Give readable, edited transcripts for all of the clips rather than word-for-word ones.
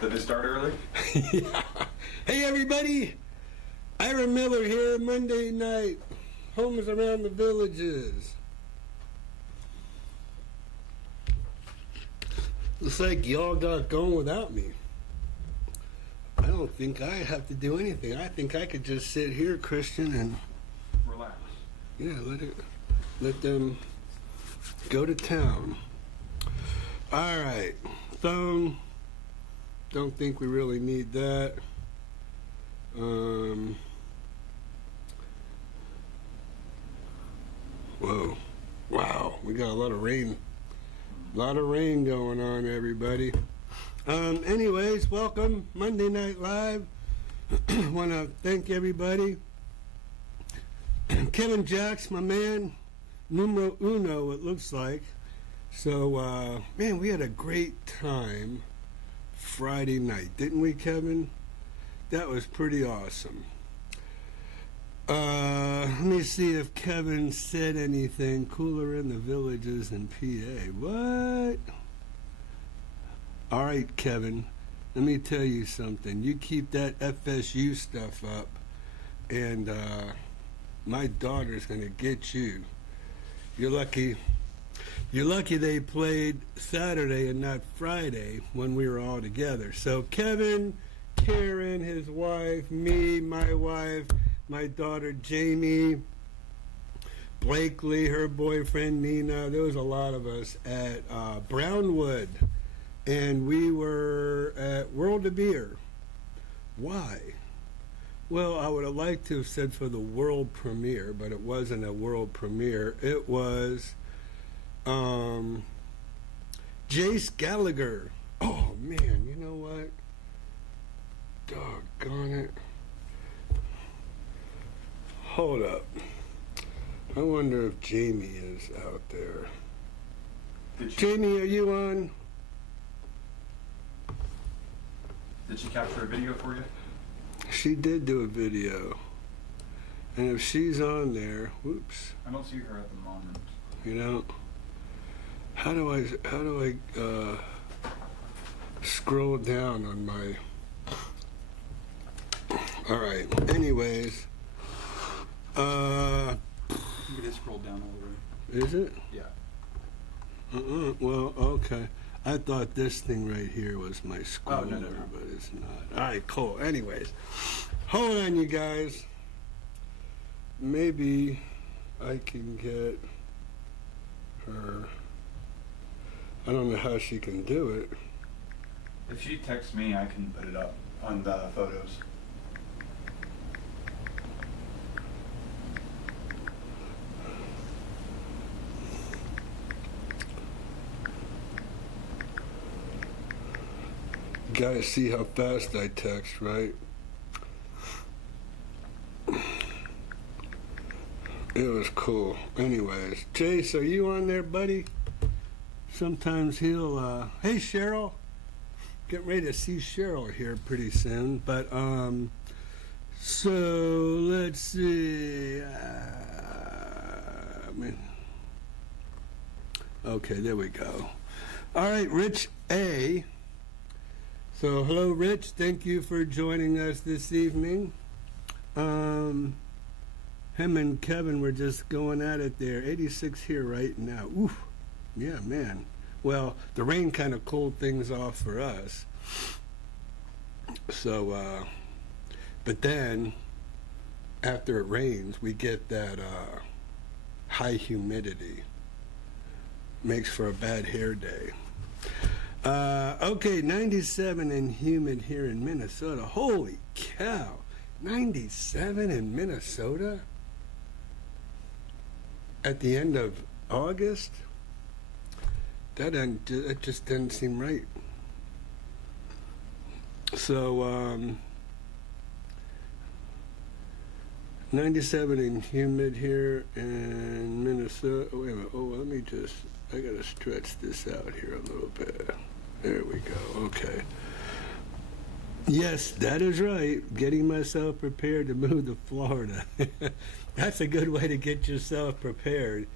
Did it start early? Yeah. Hey everybody, Ira Miller here, Monday night, Homes Around the Villages. Looks like y'all got going without me. I don't think I have to do anything. I think I could just sit here, Christian, and Relax. yeah, let them go to town. All right, phone. Don't think we really need that. Whoa, wow, we got a lot of rain. A lot of rain going on, everybody. Anyways, welcome, Monday Night Live. Want to thank everybody. Kevin Jacks, my man, numero uno, it looks like. So, man, we had a great time Friday night, didn't we, Kevin? That was pretty awesome. Let me see if Kevin said anything. Cooler in the villages in PA. What? All right, Kevin, let me tell you something. You keep that FSU stuff up, and my daughter's going to get you. You're lucky they played Saturday and not Friday when we were all together. So Kevin, Karen, his wife, me, my wife, my daughter Jamie, Blakely, her boyfriend Nina, there was a lot of us at Brownwood, and we were at World of Beer. Why? Well, I would have liked to have said for the world premiere, but it wasn't a world premiere. It was Jace Gallagher. Oh man, you know what? Doggone it. Hold up. I wonder if Jamie is out there. Jamie, are you on? Did she capture a video for you? She did do a video. And if she's on there, whoops. I don't see her at the moment. You know, how do I scroll down on my... All right, anyways. You can just scroll down all the way. Is it? Yeah. Well, okay. I thought this thing right here was my scroller, no. but it's not. All right, cool. Anyways, hold on, you guys. Maybe I can get her. I don't know how she can do it. If she texts me, I can put it up on the photos. You gotta see how fast I text, right? It was cool. Anyways, Jace, are you on there, buddy? Sometimes he'll, hey Cheryl. Getting ready to see Cheryl here pretty soon. But, so let's see. Okay, there we go. All right, Rich A. So, hello, Rich. Thank you for joining us this evening. Him and Kevin were just going at it there. 86 here right now. Oof. Yeah, man. Well, the rain kind of cooled things off for us. So, but then, after it rains, we get that high humidity. Makes for a bad hair day. Okay, 97 and humid here in Minnesota. Holy cow, 97 in Minnesota? At the end of August? That just doesn't seem right. So, 97 and humid here in Minnesota. Wait a minute. Oh, let me just, I gotta stretch this out here a little bit. There we go. Okay. Yes, that is right. Getting myself prepared to move to Florida. That's a good way to get yourself prepared.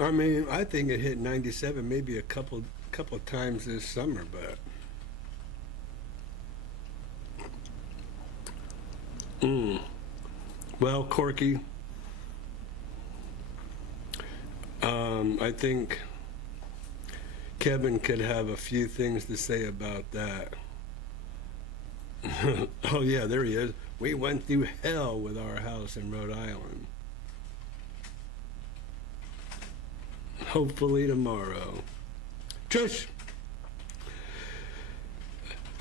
I mean, I think it hit 97 maybe a couple a couple of times this summer, but well, Corky, I think Kevin could have a few things to say about that. Oh yeah, there he is. We went through hell with our house in Rhode Island. Hopefully tomorrow. Trish,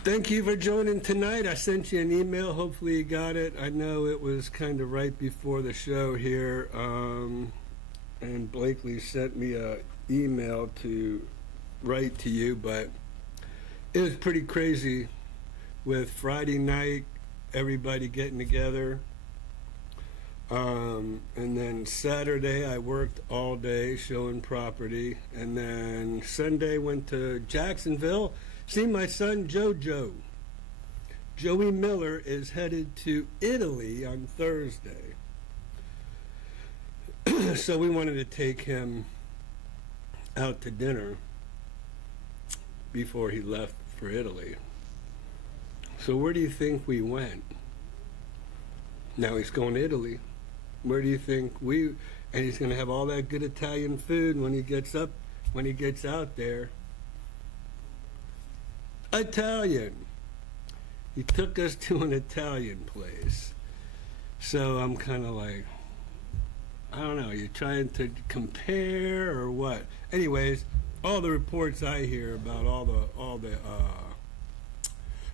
thank you for joining tonight. I sent you an email. Hopefully you got it. I know it was kind of right before the show here. And Blakely sent me a email to write to you, but it was pretty crazy with Friday night, everybody getting together. And then Saturday I worked all day showing property, and then Sunday went to Jacksonville, see my son Jojo. Joey Miller is headed to Italy on Thursday. So we wanted to take him out to dinner before he left for Italy. So where do you think we went? Now he's going to Italy. Where do you think and he's going to have all that good Italian food when he gets out there. Italian. He took us to an Italian place. So I'm kind of like, I don't know, you're trying to compare or what? Anyways, all the reports I hear about all the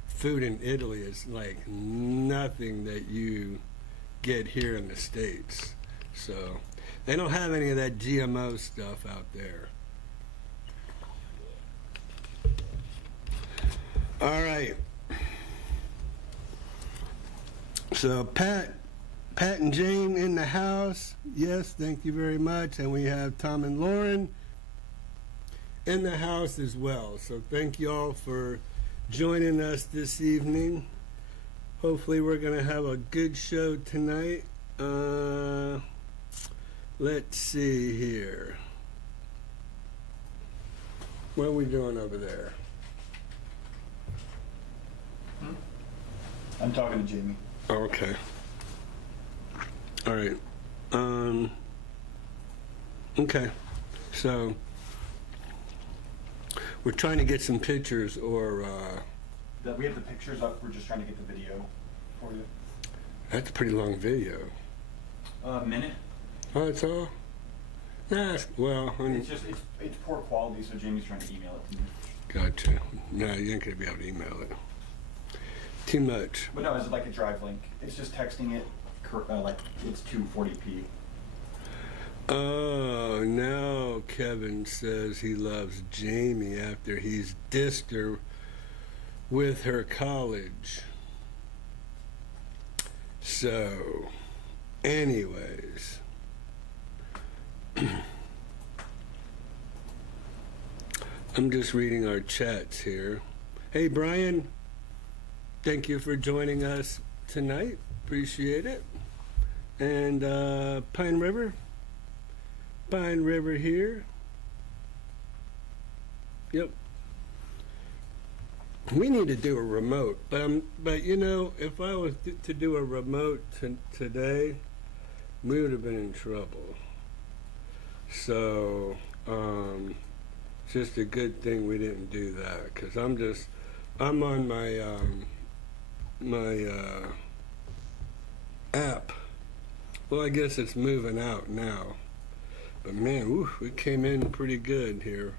food in Italy is like nothing that you get here in the States. So they don't have any of that GMO stuff out there. All right. So Pat and Jane in the house. Yes, thank you very much. And we have Tom and Lauren in the house as well. So thank you all for joining us this evening. Hopefully we're going to have a good show tonight. Let's see here. What are we doing over there? I'm talking to Jamie. Oh, okay. All right. Okay. So we're trying to get some pictures or We have the pictures up. We're just trying to get the video for you. that's a pretty long video. A minute. Oh, that's all? Nah, well, It's just it's poor quality, so Jamie's trying to email it to me. gotcha. No, you ain't gonna be able to email it. Too much. But no, it's like a drive link. It's just texting it, like it's 240p. Oh, now Kevin says he loves Jamie after he's dissed her with her college. So, anyways. I'm just reading our chats here. Hey, Brian. Thank you for joining us tonight. Appreciate it. And Pine River here. Yep. We need to do a remote, but you know, if I was to do a remote today, we would have been in trouble. So, it's just a good thing we didn't do that, because I'm on my app. Well, I guess it's moving out now. But man, whew, we came in pretty good here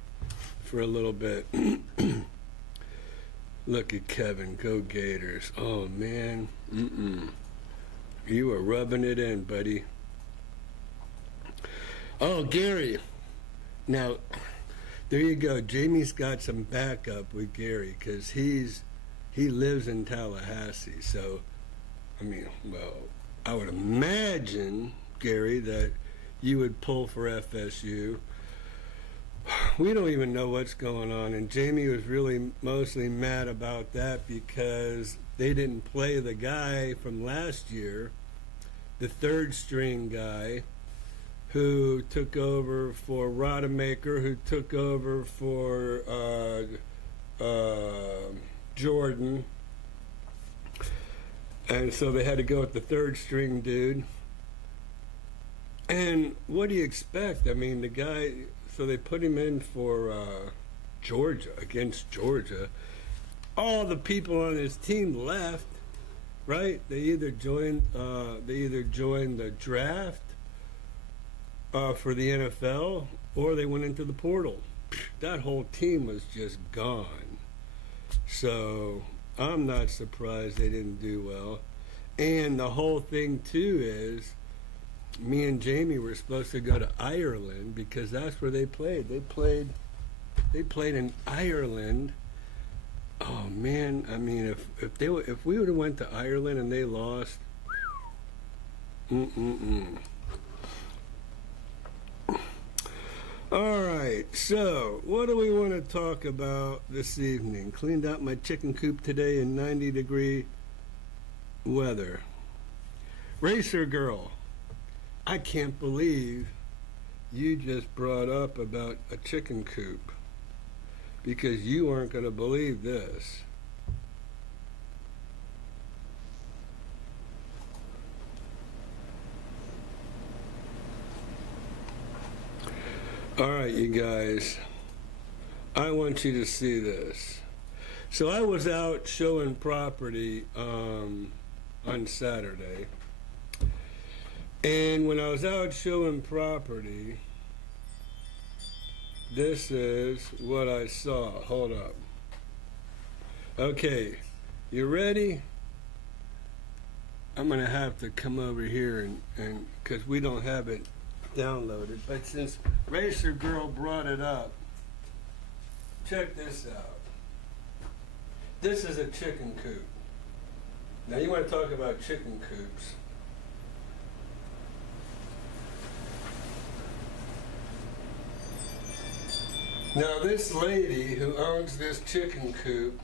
for a little bit. Look at Kevin, go Gators. Oh man, you are rubbing it in, buddy. Oh, Gary. Now, there you go. Jamie's got some backup with Gary, because he lives in Tallahassee. So, I mean, well, I would imagine, Gary, that you would pull for FSU. We don't even know what's going on, and Jamie was really mostly mad about that because they didn't play the guy from last year, the third string guy, who took over for Rodemaker, who took over for Jordan. And so they had to go with the third string dude. And what do you expect? I mean, the guy, so they put him in for Georgia, against Georgia. All the people on his team left, right? They either joined the draft for the NFL, or they went into the portal. That whole team was just gone. So I'm not surprised they didn't do well. And the whole thing too is, me and Jamie were supposed to go to Ireland because that's where they played. They played in Ireland. Oh man, I mean, if we would have went to Ireland and they lost, All right, so what do we want to talk about this evening? Cleaned out my chicken coop today in 90-degree weather. Racer girl, I can't believe you just brought up about a chicken coop, because you aren't going to believe this. All right, you guys, I want you to see this. So I was out showing property on Saturday, and when I was out showing property, this is what I saw. Hold up. Okay, you ready? I'm gonna have to come over here and because we don't have it downloaded, but since Racer Girl brought it up, check this out. This is a chicken coop. Now you want to talk about chicken coops. Now this lady who owns this chicken coop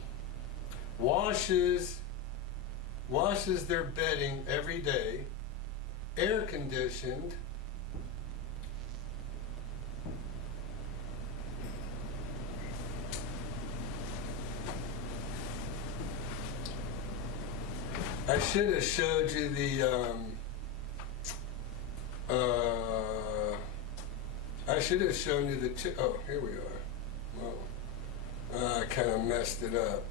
washes their bedding every day, air conditioned. I should have showed you the I should have shown you the oh, here we are. Well, I kind of messed it up.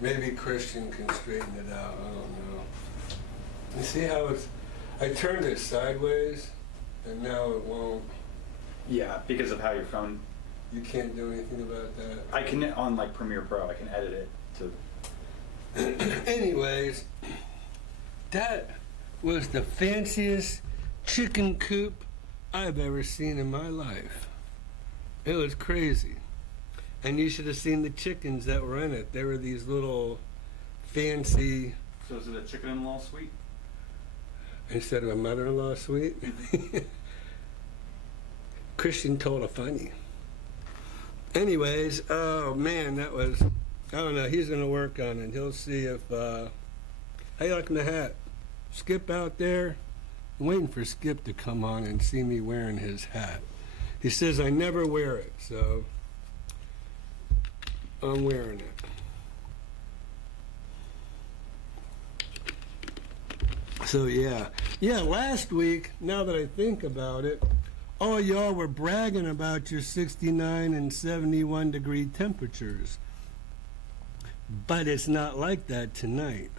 Maybe Christian can straighten it out. I don't know. You see how it's, I turned it sideways and now it won't. Yeah, because of how your phone. You can't do anything about that? I can, on like Premiere Pro, I can edit it to. Anyways, that was the fanciest chicken coop I've ever seen in my life. It was crazy. And you should have seen the chickens that were in it. They were these little fancy... So is it a chicken-in-law suite? Instead of a mother-in-law suite? Christian told a funny. Anyways, oh man, that was... I don't know, he's going to work on it. He'll see if... how you liking the hat? Skip out there? I'm waiting for Skip to come on and see me wearing his hat. He says I never wear it, so I'm wearing it. So yeah, last week, now that I think about it, all y'all were bragging about your 69 and 71 degree temperatures. But it's not like that tonight.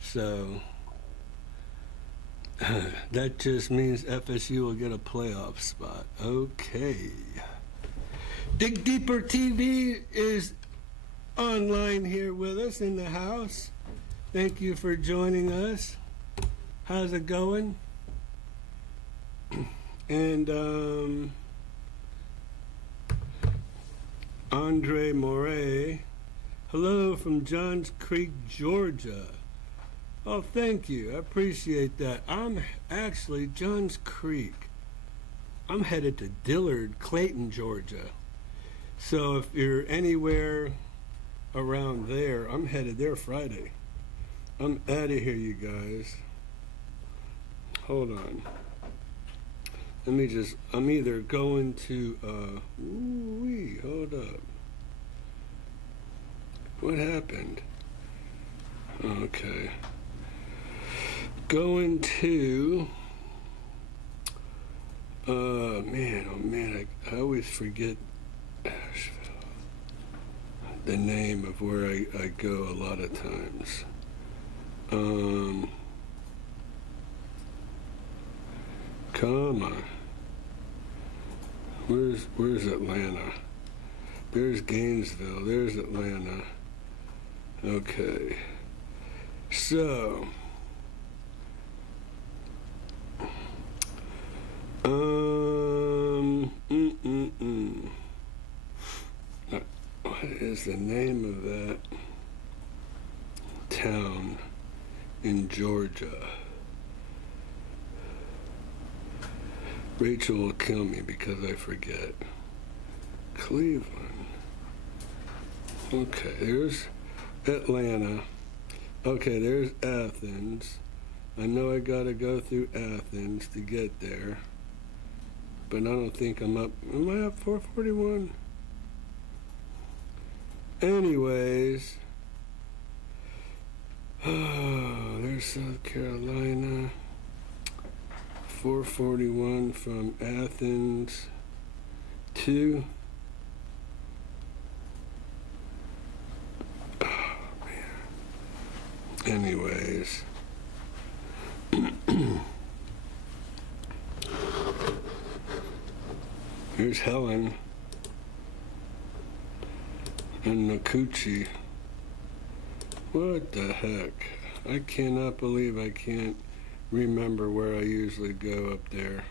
So that just means FSU will get a playoff spot. Okay. Dig Deeper TV is online here with us in the house. Thank you for joining us. How's it going? And Andre Moret. Hello from Johns Creek, Georgia. Oh, thank you. I appreciate that. I'm actually Johns Creek. I'm headed to Dillard, Clayton, Georgia. So if you're anywhere around there, I'm headed there Friday. I'm out of here, you guys. Hold on. I'm either going to, hold up. What happened? Okay. Going to, man, I always forget Asheville, the name of where I go a lot of times. Come on. Where's Atlanta? There's Gainesville. There's Atlanta. Okay. So, what is the name of that town in Georgia? Rachel will kill me because I forget. Cleveland. Okay, there's Atlanta. Okay, there's Athens. I know I gotta go through Athens to get there. But I don't think I'm up. Am I up 441? Anyways. Oh, there's South Carolina. 441 from Athens to, oh man. Anyways. Here's Helen and Nakuchi. What the heck? I cannot believe I can't remember where I usually go up there.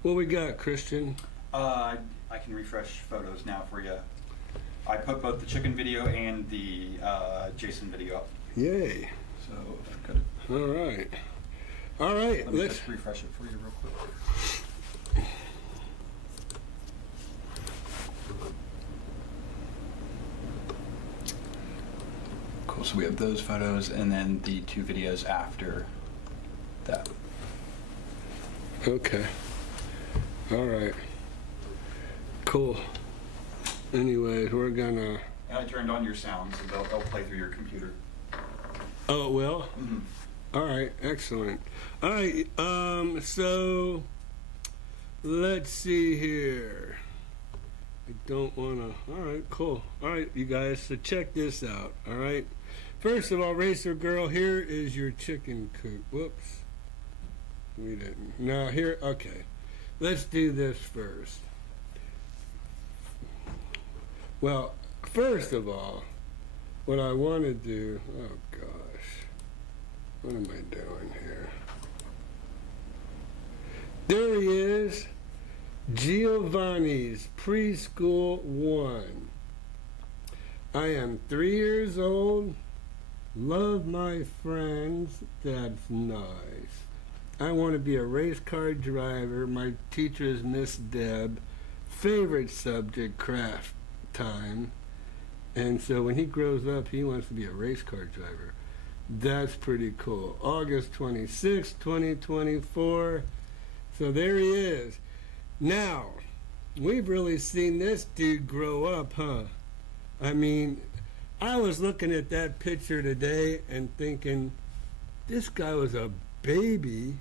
What we got, Christian? I can refresh photos now for you. I put both the chicken video and the Jason video up. Yay. So if I could. All right. All right. Let me just refresh it for you real quick. Cool. So we have those photos and then the 2 videos after that. Okay. All right. Cool. Anyways, we're gonna. And I turned on your sound, so they'll play through your computer. Oh, it will? Mm-hmm. All right. Excellent. All right. So let's see here. I don't wanna. All right. Cool. All right, you guys. So check this out. All right. First of all, Racer Girl, here is your chicken coop. Whoops. We didn't. No, here, okay. Let's do this first. Well, first of all, what I want to do, oh gosh, what am I doing here? There he is, Giovanni's Preschool 1. I am 3 years old, love my friends, that's nice. I want to be a race car driver. My teacher is Miss Deb. Favorite subject, craft time. And so when he grows up, he wants to be a race car driver. That's pretty cool. August 26, 2024. So there he is. Now, we've really seen this dude grow up, huh? I mean, I was looking at that picture today and thinking, this guy was a baby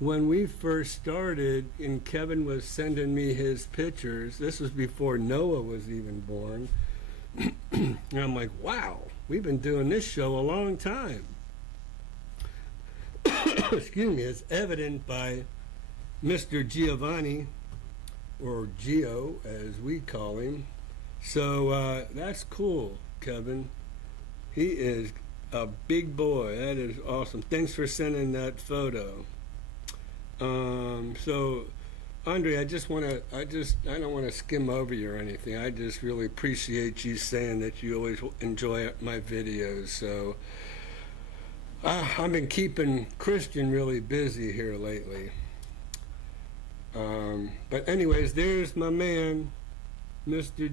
when we first started, and Kevin was sending me his pictures. This was before Noah was even born. And I'm like, wow, we've been doing this show a long time. Excuse me. It's evident by Mr. Giovanni, or Gio as we call him. So that's cool, Kevin. He is a big boy. That is awesome. Thanks for sending that photo. So, Andre, I don't want to skim over you or anything. I just really appreciate you saying that you always enjoy my videos. So, I've been keeping Christian really busy here lately. But anyways, there's my man, Mr.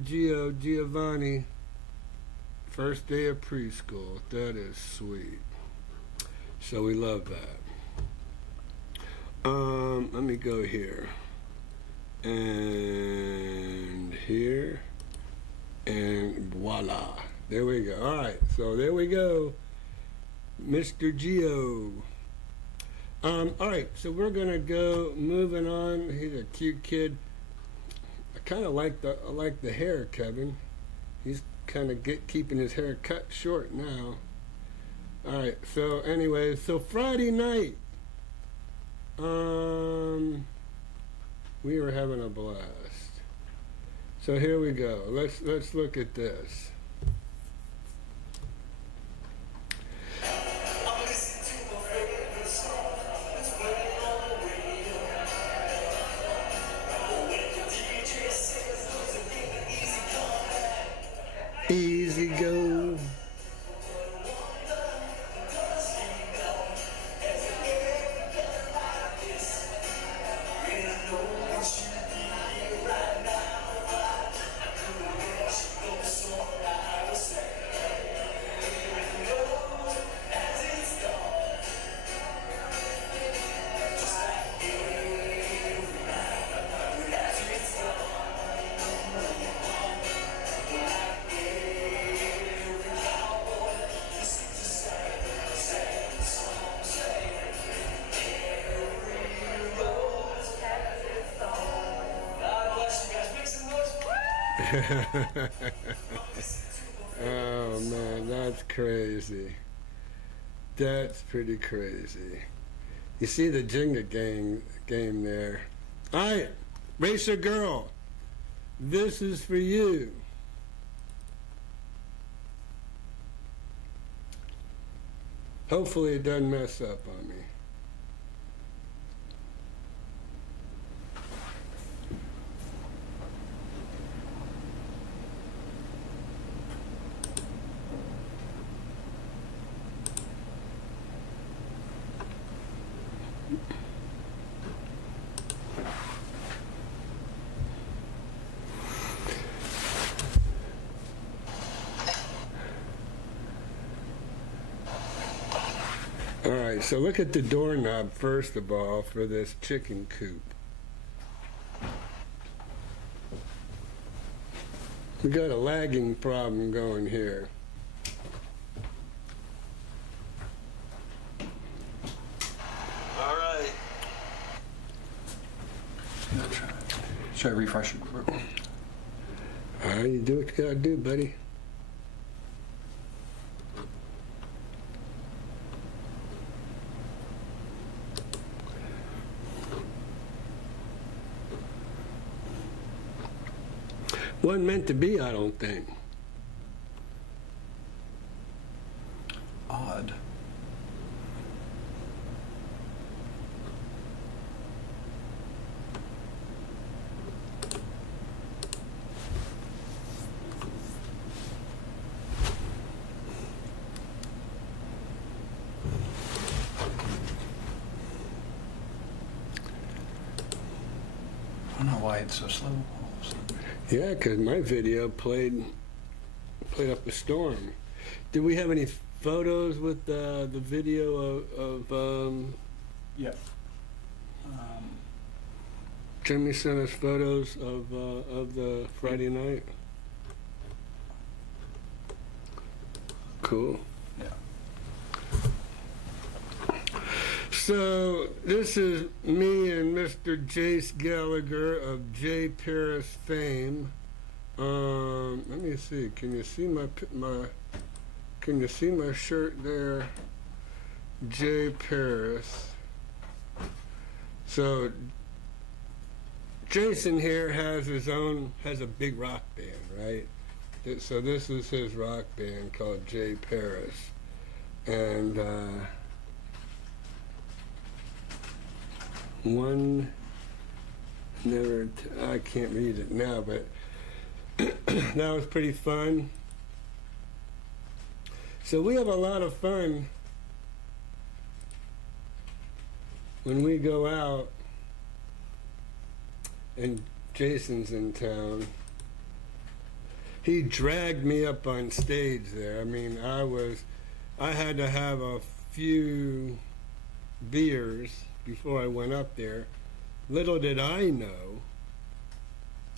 Giovanni. First day of preschool. That is sweet. So we love that. Let me go here. and here, and voila. There we go. All right, so there we go, Mr. Geo. All right, so we're gonna go moving on. He's a cute kid. I kind of like the hair, Kevin. He's kind of keeping his hair cut short now. All right, so anyway, so Friday night, we were having a blast. So here we go. Let's look at this. Easy go. Oh man, that's crazy. That's pretty crazy. You see the Jenga game there. Alright, Racer Girl, this is for you. Hopefully it doesn't mess up on me. All right, so look at the doorknob first of all for this chicken coop. We got a lagging problem going here. All right. Should I refresh it real quick? All right, you do what you gotta do, buddy. Wasn't meant to be, I don't think. Odd. I don't know why it's so slow. Yeah, 'cause my video played up a storm. Did we have any photos with the video of Yeah. Jimmy sent us photos of the Friday night? Cool. Yeah. So this is me and Mr. Jace Gallagher of J. Paris fame. Let me see. Can you see Can you see my shirt there? J. Paris. So Jason here has a big rock band, right? So this is his rock band called J. Paris, and I can't read it now, but that was pretty fun. So we have a lot of fun when we go out and Jason's in town. He dragged me up on stage there. I mean, I had to have a few beers before I went up there. Little did I know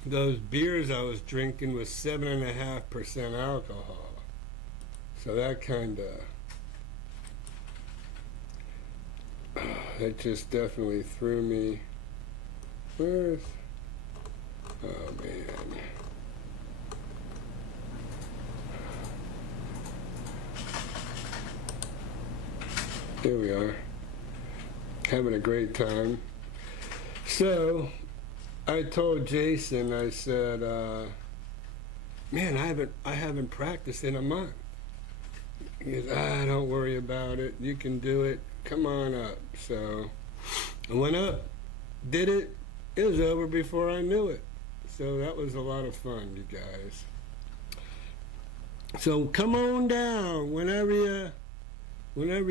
those beers I was drinking was 7.5% alcohol. So that kind of, that just definitely threw me. Where's, oh man. Here we are, having a great time. So, I told Jason, I said, man, I haven't practiced in a month. He goes, don't worry about it. You can do it. Come on up. So, I went up, did it. It was over before I knew it. So that was a lot of fun, you guys. So come on down whenever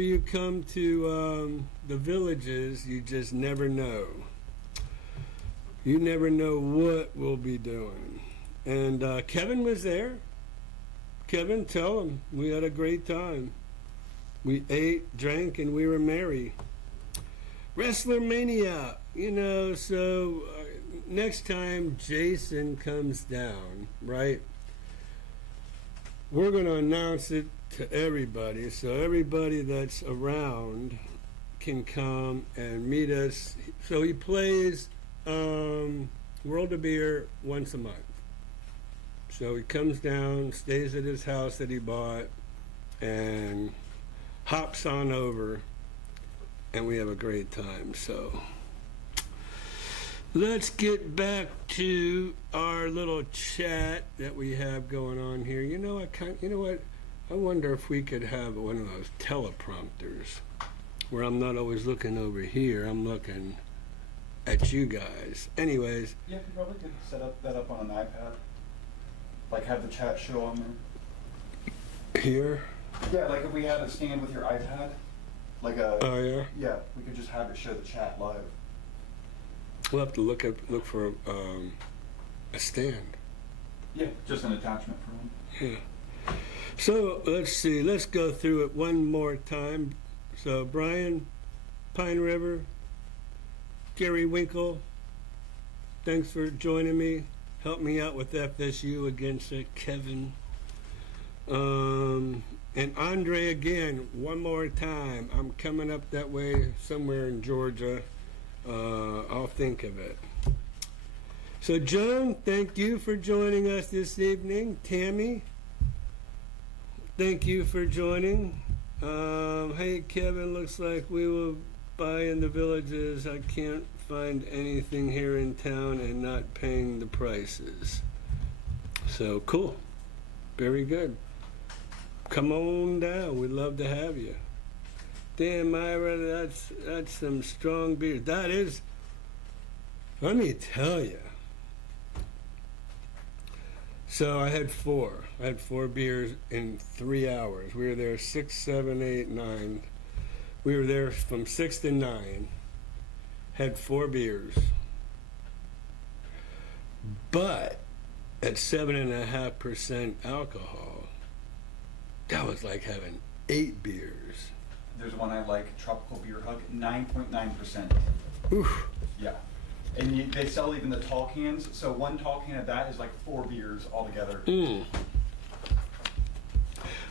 you come to the villages. You just never know. You never know what we'll be doing. And Kevin was there. Kevin, tell him we had a great time. We ate, drank, and we were merry. Wrestler Mania, so next time Jason comes down, right, we're going to announce it to everybody, so everybody that's around can come and meet us. So he plays World of Beer once a month. So he comes down, stays at his house that he bought, and hops on over, and we have a great time. So let's get back to our little chat that we have going on here. You know what? I wonder if we could have one of those teleprompters where I'm not always looking over here. I'm looking at you guys. Anyways. Yeah, you probably could set that up on an iPad. Like have the chat show on there. Here? Yeah, like if we had a stand with your iPad. Like a. Oh yeah? Yeah, we could just have it show the chat live. We'll have to look for a stand. Yeah, just an attachment for one. Yeah. So let's see. Let's go through it one more time. So Brian, Pine River, Gary Winkle, thanks for joining me. Help me out with FSU against Kevin. And Andre again, one more time. I'm coming up that way somewhere in Georgia. I'll think of it. So Joan, thank you for joining us this evening. Tammy, thank you for joining. Hey Kevin, looks like we will buy in the villages. I can't find anything here in town and not paying the prices. So cool. Very good. Come on down. We'd love to have you. Damn, Ira, that's some strong beer. That is, let me tell you. So I had four beers in 3 hours. We were there 6, 7, 8, 9. We were there from 6 to 9. Had 4 beers. But at 7.5% alcohol, that was like having 8 beers. There's one I like, Tropical Beer Hug, 9.9%. Oof. Yeah. And they sell even the tall cans, so one tall can of that is like 4 beers altogether.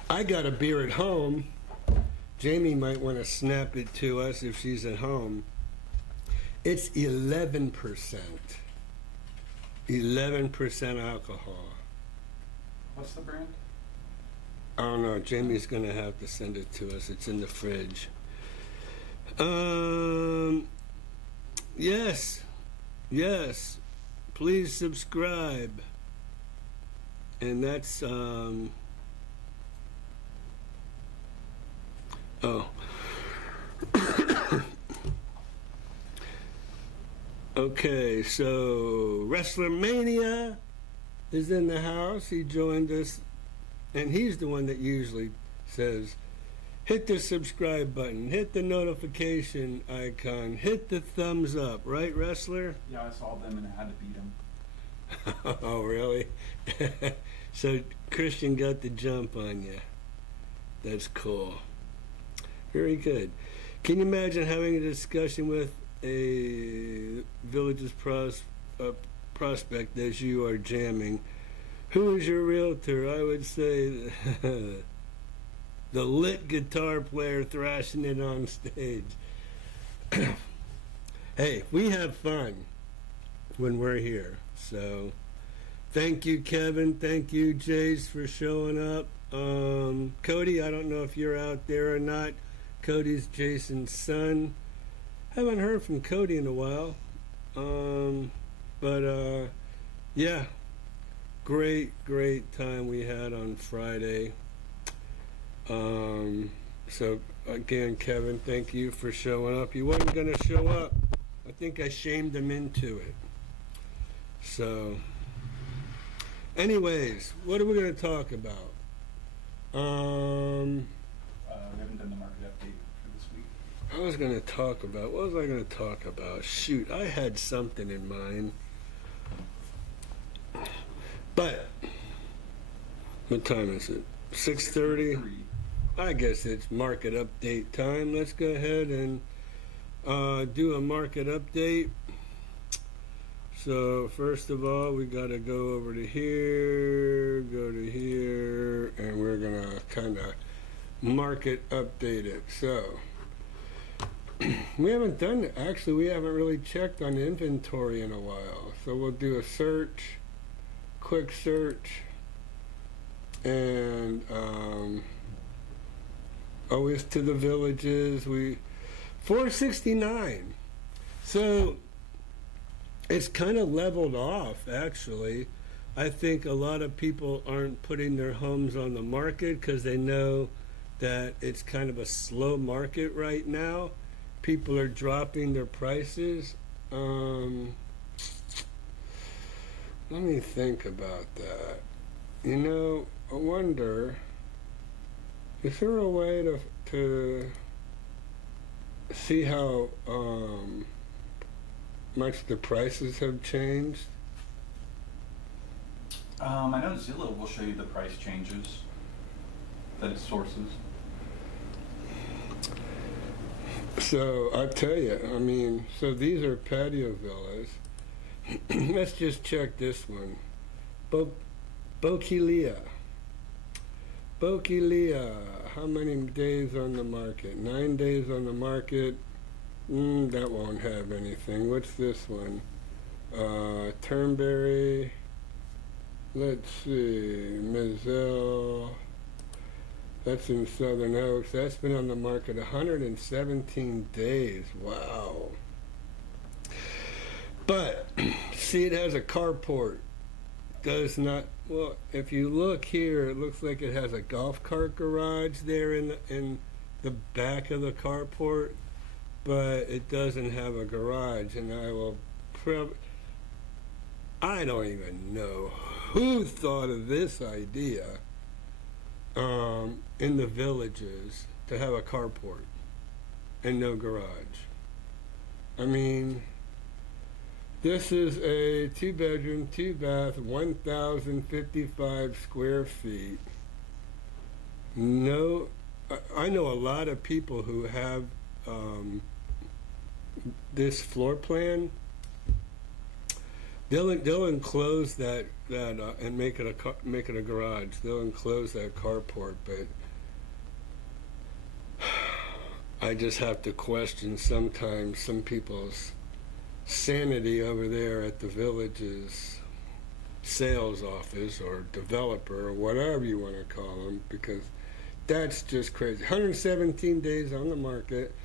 I got a beer at home. Jamie might want to snap it to us if she's at home. It's 11%. 11% alcohol. What's the brand? I don't know. Jamie's going to have to send it to us. It's in the fridge. Yes. Yes. Please subscribe. And that's, oh. Okay, so Wrestler Mania is in the house. He joined us, and he's the one that usually says, hit the subscribe button, hit the notification icon, hit the thumbs up, right, Wrestler? Yeah, I saw them and I had to beat them. Oh, really? So Christian got the jump on you. That's cool. Very good. Can you imagine having a discussion with a village's prospect as you are jamming. Who is your realtor? I would say the lit guitar player thrashing it on stage. Hey, we have fun when we're here. So thank you, Kevin. Thank you, Jace, for showing up. Cody, I don't know if you're out there or not. Cody's Jason's son. Haven't heard from Cody in a while. Yeah, great time we had on Friday. So again, Kevin, thank you for showing up. He wasn't going to show up. I think I shamed him into it. So, anyways, what are we going to talk about? We haven't done the market update for this week. I was going to talk about, what was I going to talk about? Shoot, I had something in mind. But, what time is it? 6:30? I guess it's market update time. Let's go ahead and do a market update. So first of all, we got to go over to here, go to here, and we're going to kind of market update it. So we haven't done, actually we haven't really checked on inventory in a while. So we'll do a search, quick search, and always to the villages. 469. So it's kind of leveled off, actually. I think a lot of people aren't putting their homes on the market because they know that it's kind of a slow market right now. People are dropping their prices. Let me think about that. You know, I wonder, is there a way to see how much the prices have changed? I know Zillow will show you the price changes that it sources. So I'll tell you, I mean, so these are patio villas. Let's just check this one. Bokeelia. Bokeelia, how many days on the market? 9 days on the market. That won't have anything. What's this one? Turnberry. Let's see. Mazel. That's in Southern Oaks. That's been on the market 117 days. Wow. But, see, it has a carport. Does not, well, if you look here, it looks like it has a golf cart garage there in the back of the carport, but it doesn't have a garage. And I don't even know who thought of this idea in the villages to have a carport and no garage. I mean, this is a 2-bedroom, 2-bath, 1,055 square feet. No, I know a lot of people who have this floor plan. They'll enclose that and make it a garage. They'll enclose that carport, but I just have to question sometimes some people's sanity over there at the village's sales office or developer or whatever you want to call them, because that's just crazy. 117 days on the market,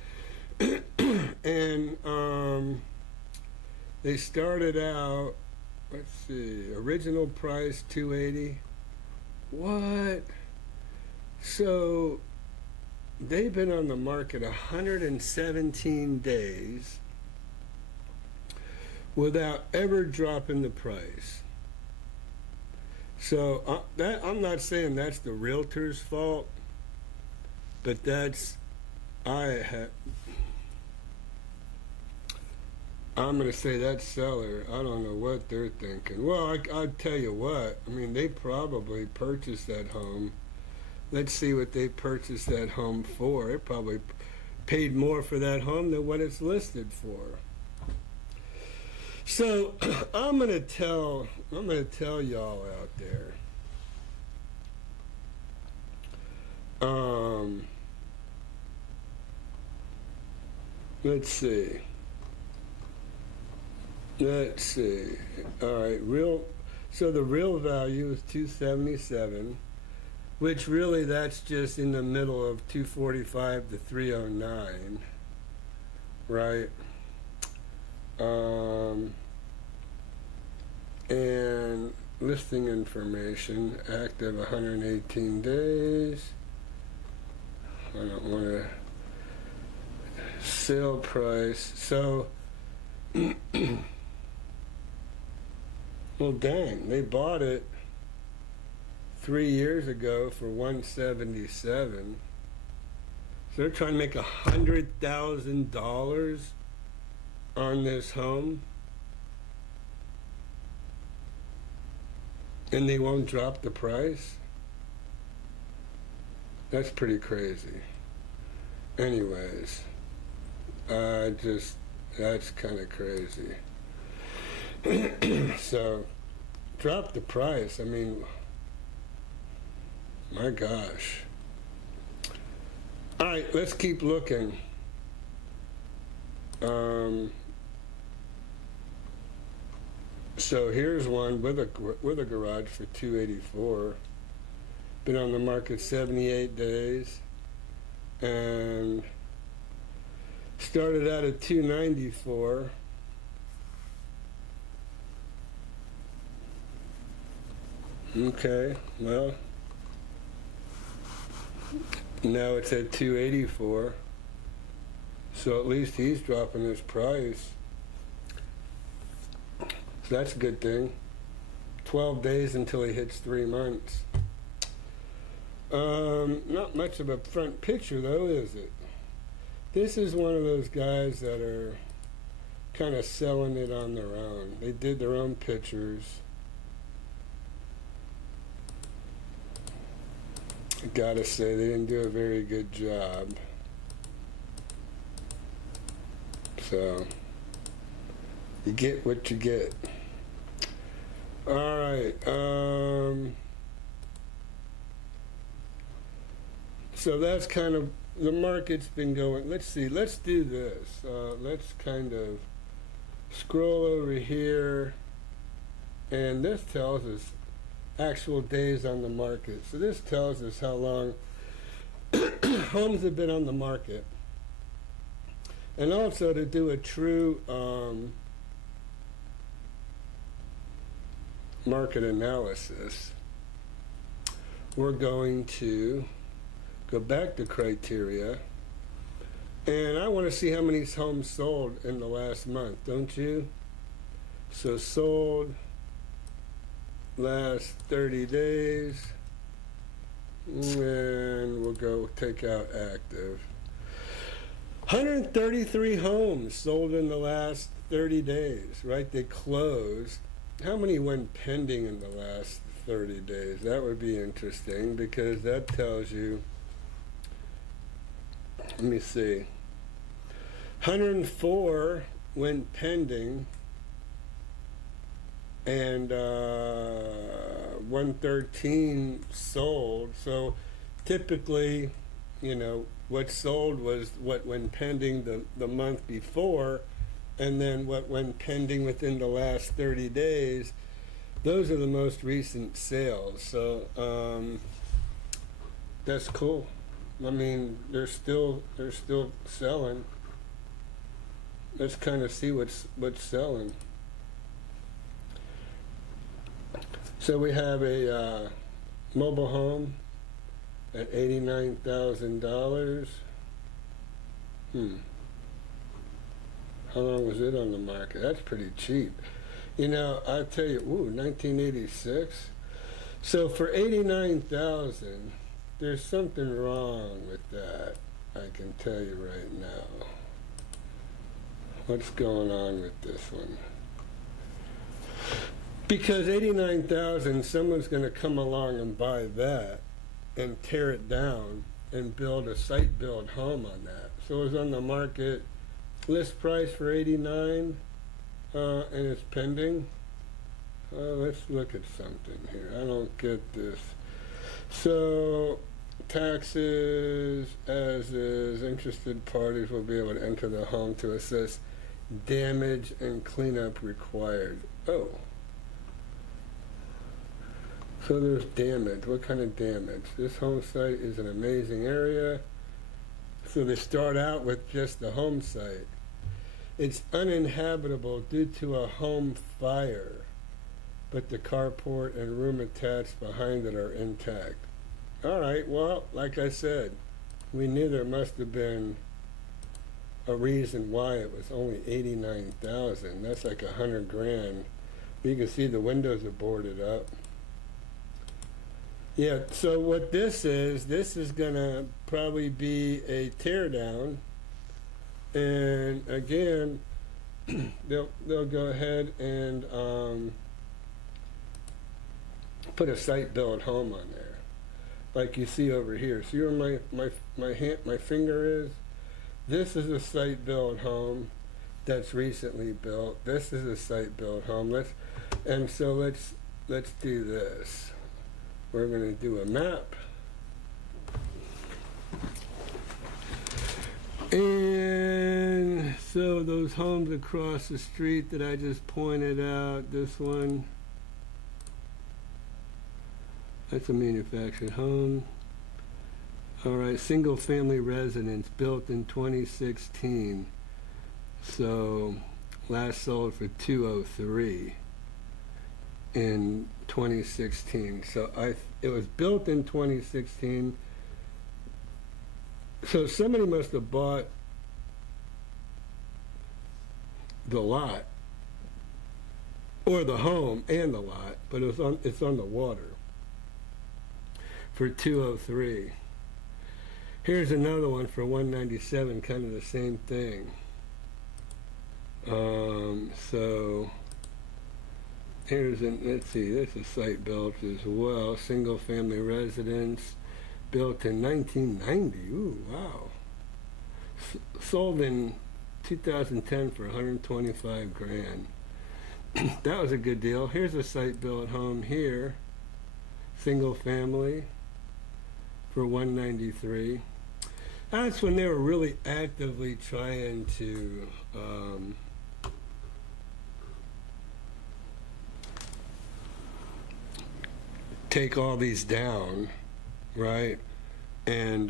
and they started out, let's see, original price $280. What? So they've been on the market 117 days without ever dropping the price. So I'm not saying that's the realtor's fault, but that's, I'm going to say that seller, I don't know what they're thinking. Well, I'll tell you what, I mean, they probably purchased that home. Let's see what they purchased that home for. They probably paid more for that home than what it's listed for. So I'm gonna tell y'all out there. Let's see. All right, so the real value is 277, which really that's just in the middle of 245 to 309, right? And listing information, active 118 days. I don't want to. Sale price. So, well, dang, they bought it 3 years ago for 177. So they're trying to make $100,000 on this home, and they won't drop the price. That's pretty crazy. Anyways, that's kind of crazy. So, drop the price. I mean, my gosh. All right, let's keep looking. So here's one with a garage for 284. Been on the market 78 days, and started out at 294. Okay, well, now it's at 284. So at least he's dropping his price. So that's a good thing. 12 days until he hits 3 months. Not much of a front picture though, is it? This is one of those guys that are kind of selling it on their own. They did their own pictures. I gotta say, they didn't do a very good job. So, you get what you get. All right. So that's kind of, the market's been going. Let's see, let's do this. Let's kind of scroll over here, and this tells us actual days on the market. So this tells us how long homes have been on the market. And also to do a true market analysis, we're going to go back to criteria, and I want to see how many homes sold in the last month, don't you? So sold last 30 days, and we'll go take out active. 133 homes sold in the last 30 days, right? They closed. How many went pending in the last 30 days? That would be interesting, because that tells you, let me see, 104 went pending, and 113 sold. So typically, you know, what sold was what went pending the month before, and then what went pending within the last 30 days. Those are the most recent sales. So that's cool. I mean, they're still selling. Let's kind of see what's selling. So we have a mobile home at $89,000. How long was it on the market? That's pretty cheap. You know, I'll tell you, 1986. So for $89,000, there's something wrong with that. I can tell you right now. What's going on with this one? Because $89,000, someone's going to come along and buy that and tear it down and build a site-built home on that. So it was on the market, list price for $89,000, and it's pending. Let's look at something here. I don't get this. So, taxes, as is, interested parties will be able to enter the home to assess damage and cleanup required. Oh. So there's damage. What kind of damage? This home site is an amazing area. So they start out with just the home site. It's uninhabitable due to a home fire, but the carport and room attached behind it are intact. All right, well, like I said, we knew there must have been a reason why it was only 89,000. That's like $100,000. You can see the windows are boarded up. Yeah, so what this is gonna probably be a tear down, and again, they'll go ahead and put a site built home on there, like you see over here. See where my finger is? This is a site built home that's recently built. This is a site built home. Let's do this. We're going to do a map. And so those homes across the street that I just pointed out, this one, that's a manufactured home. All right, single family residence built in 2016. So last sold for 203 in 2016. So it was built in 2016. So somebody must have bought the lot or the home and the lot, but it's on the water for 203. Here's another one for 197, kind of the same thing. So let's see, this is site built as well, single family residence, built in 1990. Ooh, wow. Sold in 2010 for $125,000. That was a good deal. Here's a site built home here, single family, for $193. That's when they were really actively trying to take all these down, right, and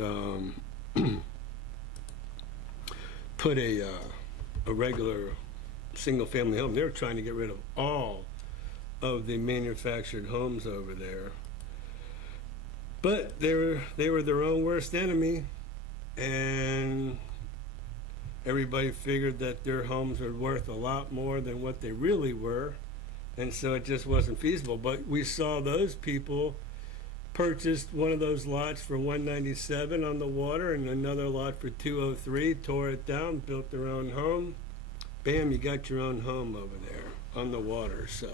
put a regular single-family home. They were trying to get rid of all of the manufactured homes over there, but they were their own worst enemy, and everybody figured that their homes were worth a lot more than what they really were. And so it just wasn't feasible. But we saw those people purchased one of those lots for $197 on the water and another lot for $203, tore it down, built their own home. Bam, you got your own home over there on the water. So,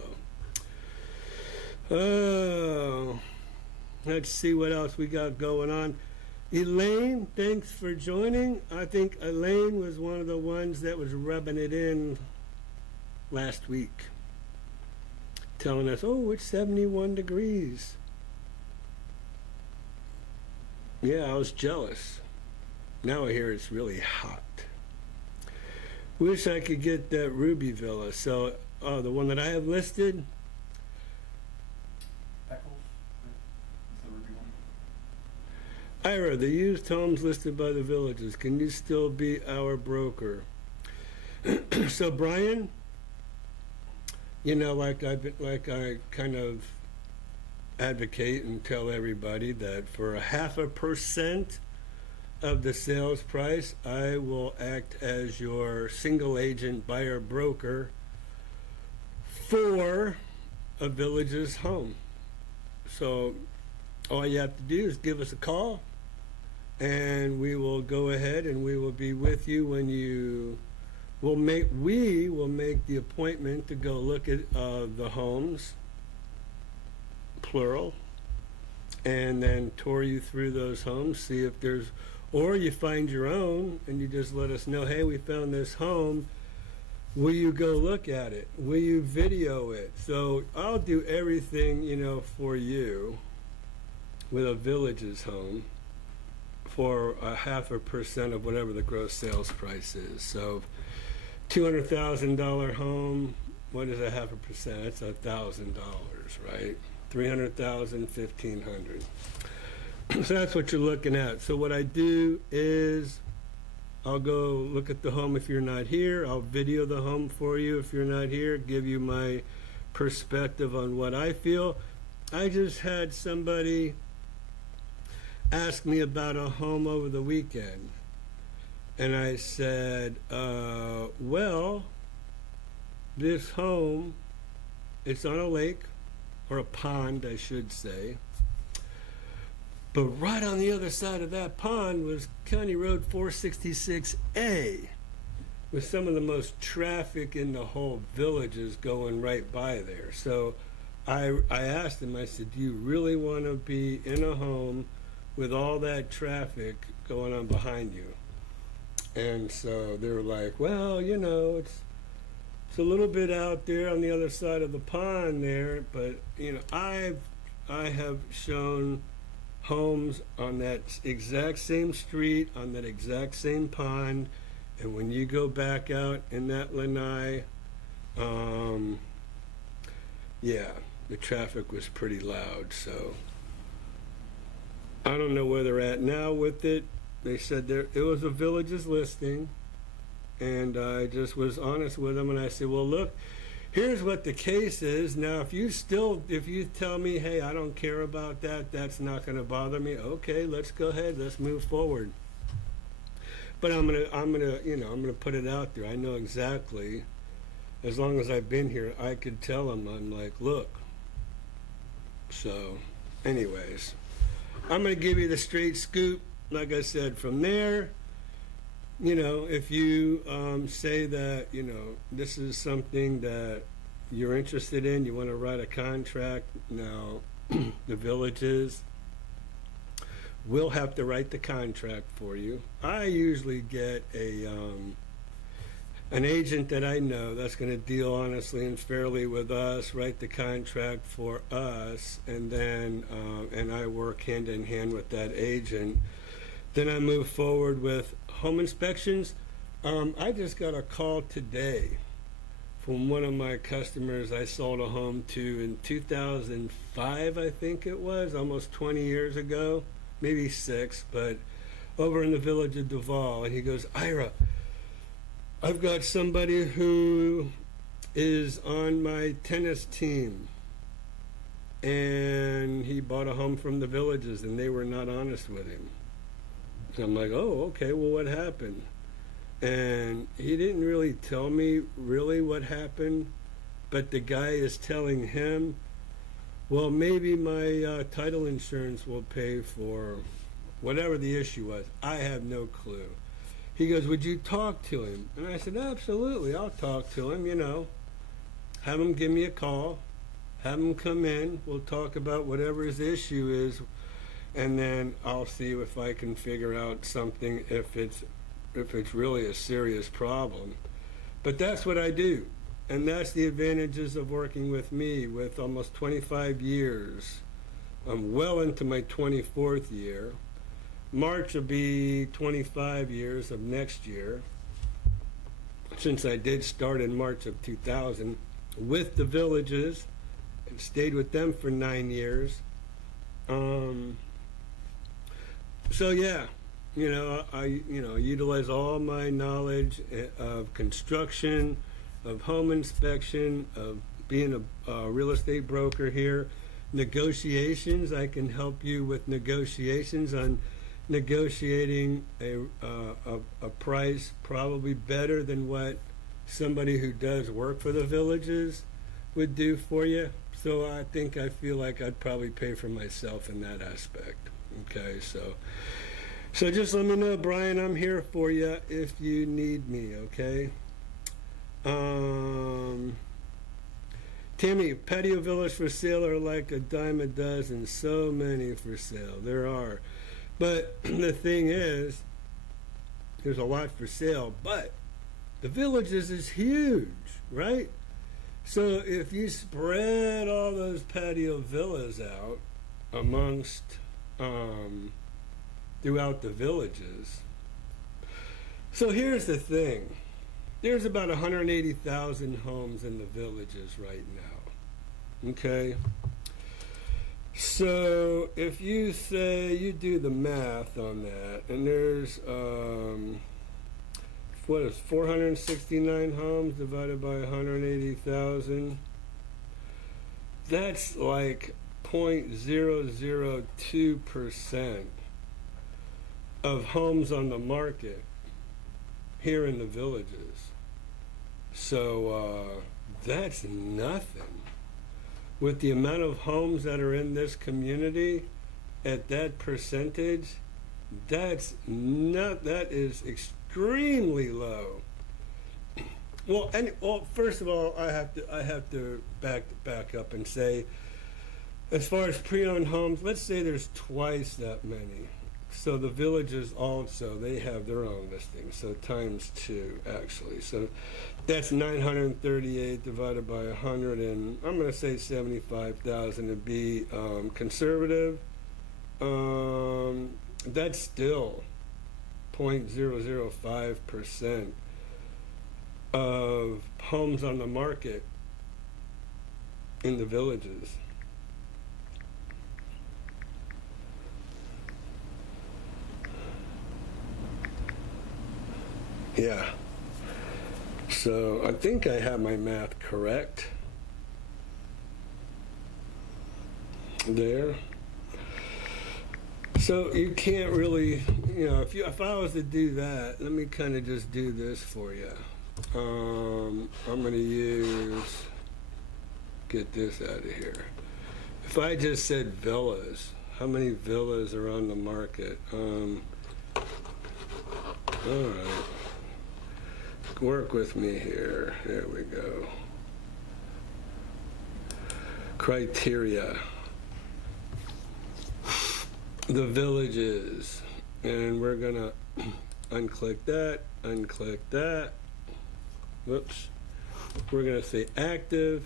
let's see what else we got going on. Elaine, thanks for joining. I think Elaine was one of the ones that was rubbing it in last week, telling us, oh, it's 71 degrees. Yeah, I was jealous. Now I hear it's really hot. Wish I could get that Ruby Villa. So, the one that I have listed. Ira, the used homes listed by the villages, can you still be our broker? So, Brian, you know, like I kind of advocate and tell everybody that for 0.5% of the sales price, I will act as your single agent buyer broker for a village's home. So all you have to do is give us a call, and we will go ahead and we will be with you when we will make the appointment to go look at the homes, plural, and then tour you through those homes, see if there's, or you find your own and you just let us know, hey, we found this home, Will you go look at it? Will you video it? So I'll do everything, for you with a Villages home for a 0.5% of whatever the gross sales price is. So $200,000 home, what is a 0.5%? That's $1,000, right? 300,000, 1,500. So that's what you're looking at. So what I do is I'll go look at the home if you're not here. I'll video the home for you if you're not here, give you my perspective on what I feel. I just had somebody ask me about a home over the weekend. And I said, well, this home, it's on a lake, or a pond, I should say. But right on the other side of that pond was County Road 466A, with some of the most traffic in the whole Villages going right by there. So I asked him, I said, do you really want to be in a home with all that traffic going on behind you? And so they were like, well, it's a little bit out there on the other side of the pond there, but I have shown homes on that exact same street, on that exact same pond, and when you go back out in that lanai, the traffic was pretty loud. So I don't know where they're at now with it. They said it was a Villages listing, and I just was honest with them, and I said, well, look, here's what the case is. Now, if you tell me, hey, I don't care about that, that's not going to bother me. Okay, let's go ahead, let's move forward. But I'm gonna put it out there. I know exactly. As long as I've been here, I could tell them. I'm like, look. So, anyways, I'm gonna give you the straight scoop. Like I said, from there, if you say that, this is something that you're interested in, you want to write a contract, now the Villages will have to write the contract for you. I usually get an agent that I know that's going to deal honestly and fairly with us, write the contract for us, and then and I work hand in hand with that agent. Then I move forward with home inspections. I just got a call today from one of my customers I sold a home to in 2005, I think it was, almost 20 years ago, maybe 6, but over in the village of Duval. And he goes, Ira, I've got somebody who is on my tennis team, and he bought a home from the Villages, and they were not honest with him. I'm like, oh, okay, well, what happened? And he didn't really tell me really what happened, but the guy is telling him, well, maybe my title insurance will pay for whatever the issue was. I have no clue. He goes, would you talk to him? And I said, absolutely, I'll talk to him, Have him give me a call, have him come in, we'll talk about whatever his issue is, and then I'll see if I can figure out something if it's really a serious problem. But that's what I do. And that's the advantages of working with me with almost 25 years. I'm well into my 24th year. March will be 25 years of next year, since I did start in March of 2000 with the Villages and stayed with them for 9 years. So yeah, I utilize all my knowledge of construction, of home inspection, of being a real estate broker here. Negotiations, I can help you with negotiations on negotiating a price probably better than what somebody who does work for the Villages would do for you. So I feel like I'd probably pay for myself in that aspect. Okay, so just let me know, Brian. I'm here for you if you need me. Okay. Timmy, patio villas for sale are like a dime a dozen. So many for sale. There are. But the thing is, there's a lot for sale, but the The Villages is huge, right? So if you spread all those patio villas out amongst throughout the Villages. So here's the thing. There's about 180,000 homes in the Villages right now. Okay? So if you say, you do the math on that, and there's, 469 homes divided by 180,000? That's like 0.002% of homes on the market here in the Villages. So that's nothing. With the amount of homes that are in this community, at that percentage, that is extremely low. Well, first of all, I have to back up and say, as far as pre-owned homes, let's say there's twice that many. So the Villages also, they have their own listings, so times 2 actually. So that's 938 divided by 100, and I'm going to say 75,000 to be conservative. That's still 0.005% of homes on the market in the Villages. Yeah. So I think I have my math correct there. So you can't really, if I was to do that, let me kind of just do this for you. I'm going to get this out of here. If I just said villas, how many villas are on the market? All right. Work with me here. There we go. Criteria. The Villages. And we're going to unclick that. Whoops. We're going to say active.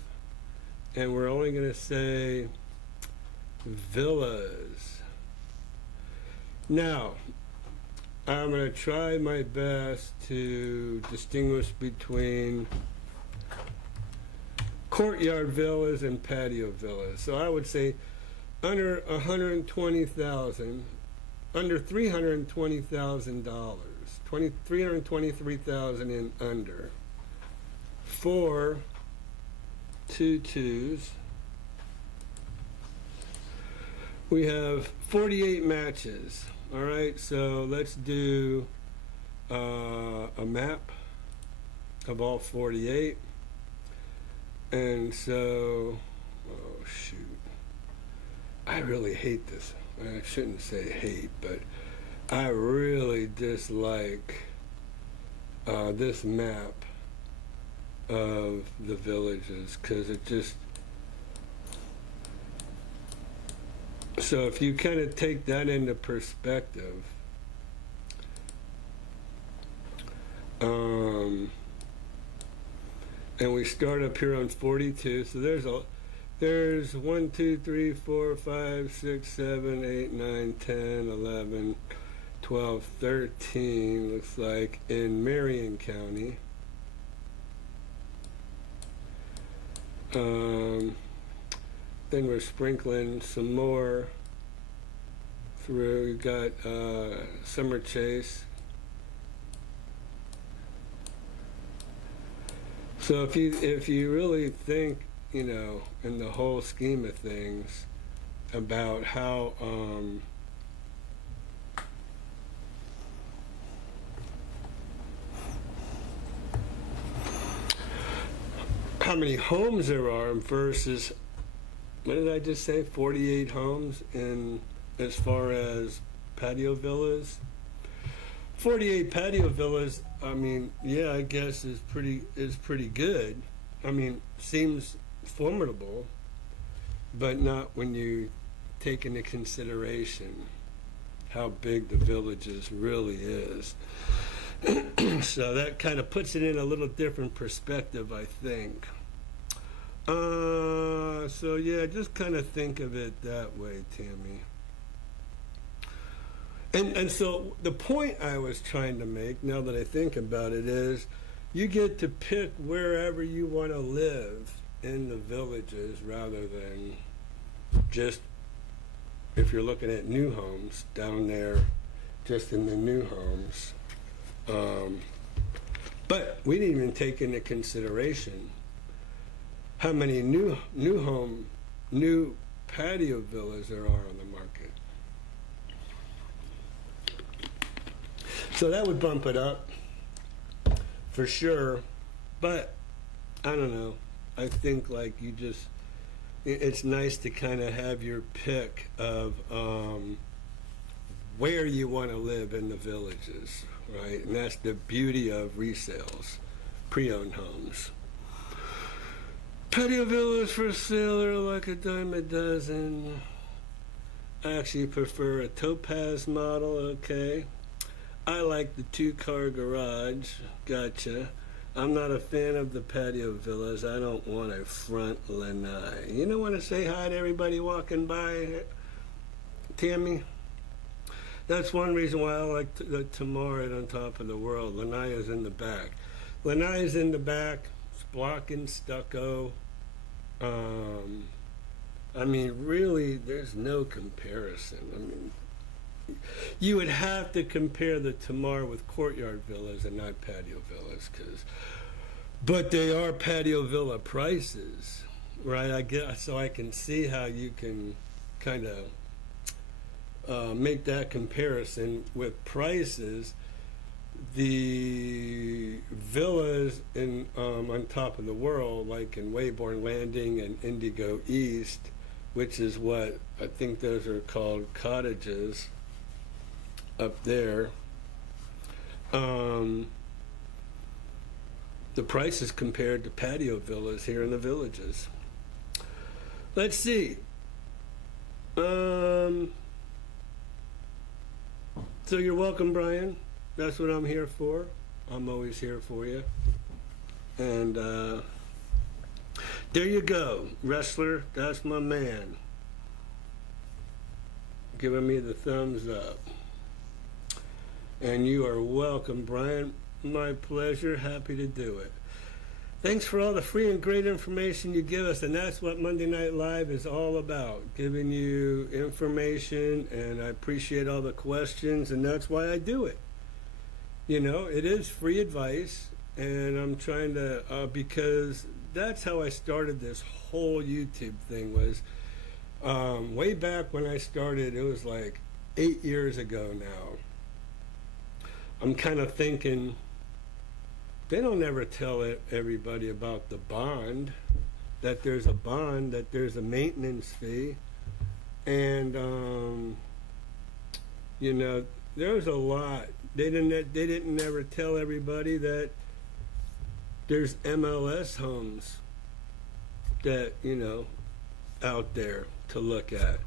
And we're only going to say villas. Now, I'm going to try my best to distinguish between courtyard villas and patio villas. So I would say under 120,000, under $320,000, $323,000 and under, 4 2-2s. We have 48 matches. All right, so let's do a map of all 48. And so, oh shoot, I really hate this. I shouldn't say hate, but I really dislike this map of the Villages, because it just, so if you kind of take that into perspective, and we start up here on 42, so there's 1, 2, 3, 4, 5, 6, 7, 8, 9, 10, 11, 12, 13, looks like, in Marion County. Then we're sprinkling some more through. We've got Summer Chase. So if you really think, in the whole scheme of things, about how many homes there are versus, what did I just say, 48 homes in, as far as patio villas? 48 patio villas, I mean, yeah, I guess is pretty good. I mean, seems formidable, but not when you take into consideration how big the Villages really is. So that kind of puts it in a little different perspective, I think. So yeah, just kind of think of it that way, Tammy. And so the point I was trying to make, now that I think about it, is you get to pick wherever you want to live in the villages rather than just, if you're looking at new homes down there, just in the new homes. But we didn't even take into consideration how many new patio villas there are on the market. So that would bump it up for sure. But I don't know. I think like it's nice to kind of have your pick of where you want to live in the villages, right? And that's the beauty of resales, pre-owned homes. Patio villas for sale are like a dime a dozen. I actually prefer a Topaz model, okay. I like the 2-car garage, gotcha. I'm not a fan of the patio villas. I don't want a front lanai. You don't want to say hi to everybody walking by, Tammy? That's one reason why I like the Tamar on top of the world. Lanai is in the back. Lanai is in the back. It's block and stucco. I mean, really, there's no comparison. I mean, you would have to compare the Tamar with courtyard villas and not patio villas, but they are patio villa prices, right? I get, so I can see how you can kind of make that comparison with prices. The villas in on top of the world, like in Wayborn Landing and Indigo East, which is what I think those are called, cottages up there. The prices compared to patio villas here in the villages. Let's see. So you're welcome, Brian. That's what I'm here for. I'm always here for you. And there you go, wrestler. That's my man. Giving me the thumbs up. And you are welcome, Brian. My pleasure. Happy to do it. Thanks for all the free and great information you give us, and that's what Monday Night Live is all about, giving you information, and I appreciate all the questions, and that's why I do it. You know, it is free advice, and I'm trying to, because that's how I started this whole YouTube thing, was way back when I started, it was like 8 years ago now. I'm kind of thinking, they don't ever tell everybody about the bond, that there's a bond, that there's a maintenance fee, and you know, there's a lot. They didn't ever tell everybody that there's MLS homes that, you know, out there to look at.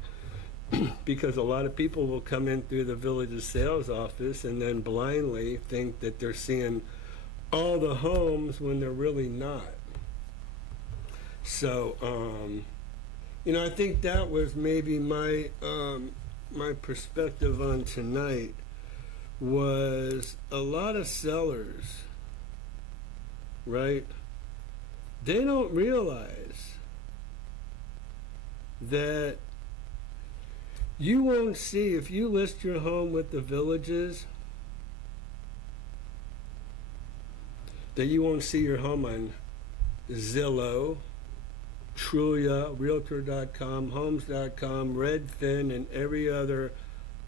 Because a lot of people will come in through the village's sales office and then blindly think that they're seeing all the homes when they're really not. So, you know, I think that was maybe my my perspective on tonight, was a lot of sellers, right? They don't realize that you won't see, if you list your home with the villages, that you won't see your home on Zillow, Trulia, Realtor.com, Homes.com, Redfin, and every other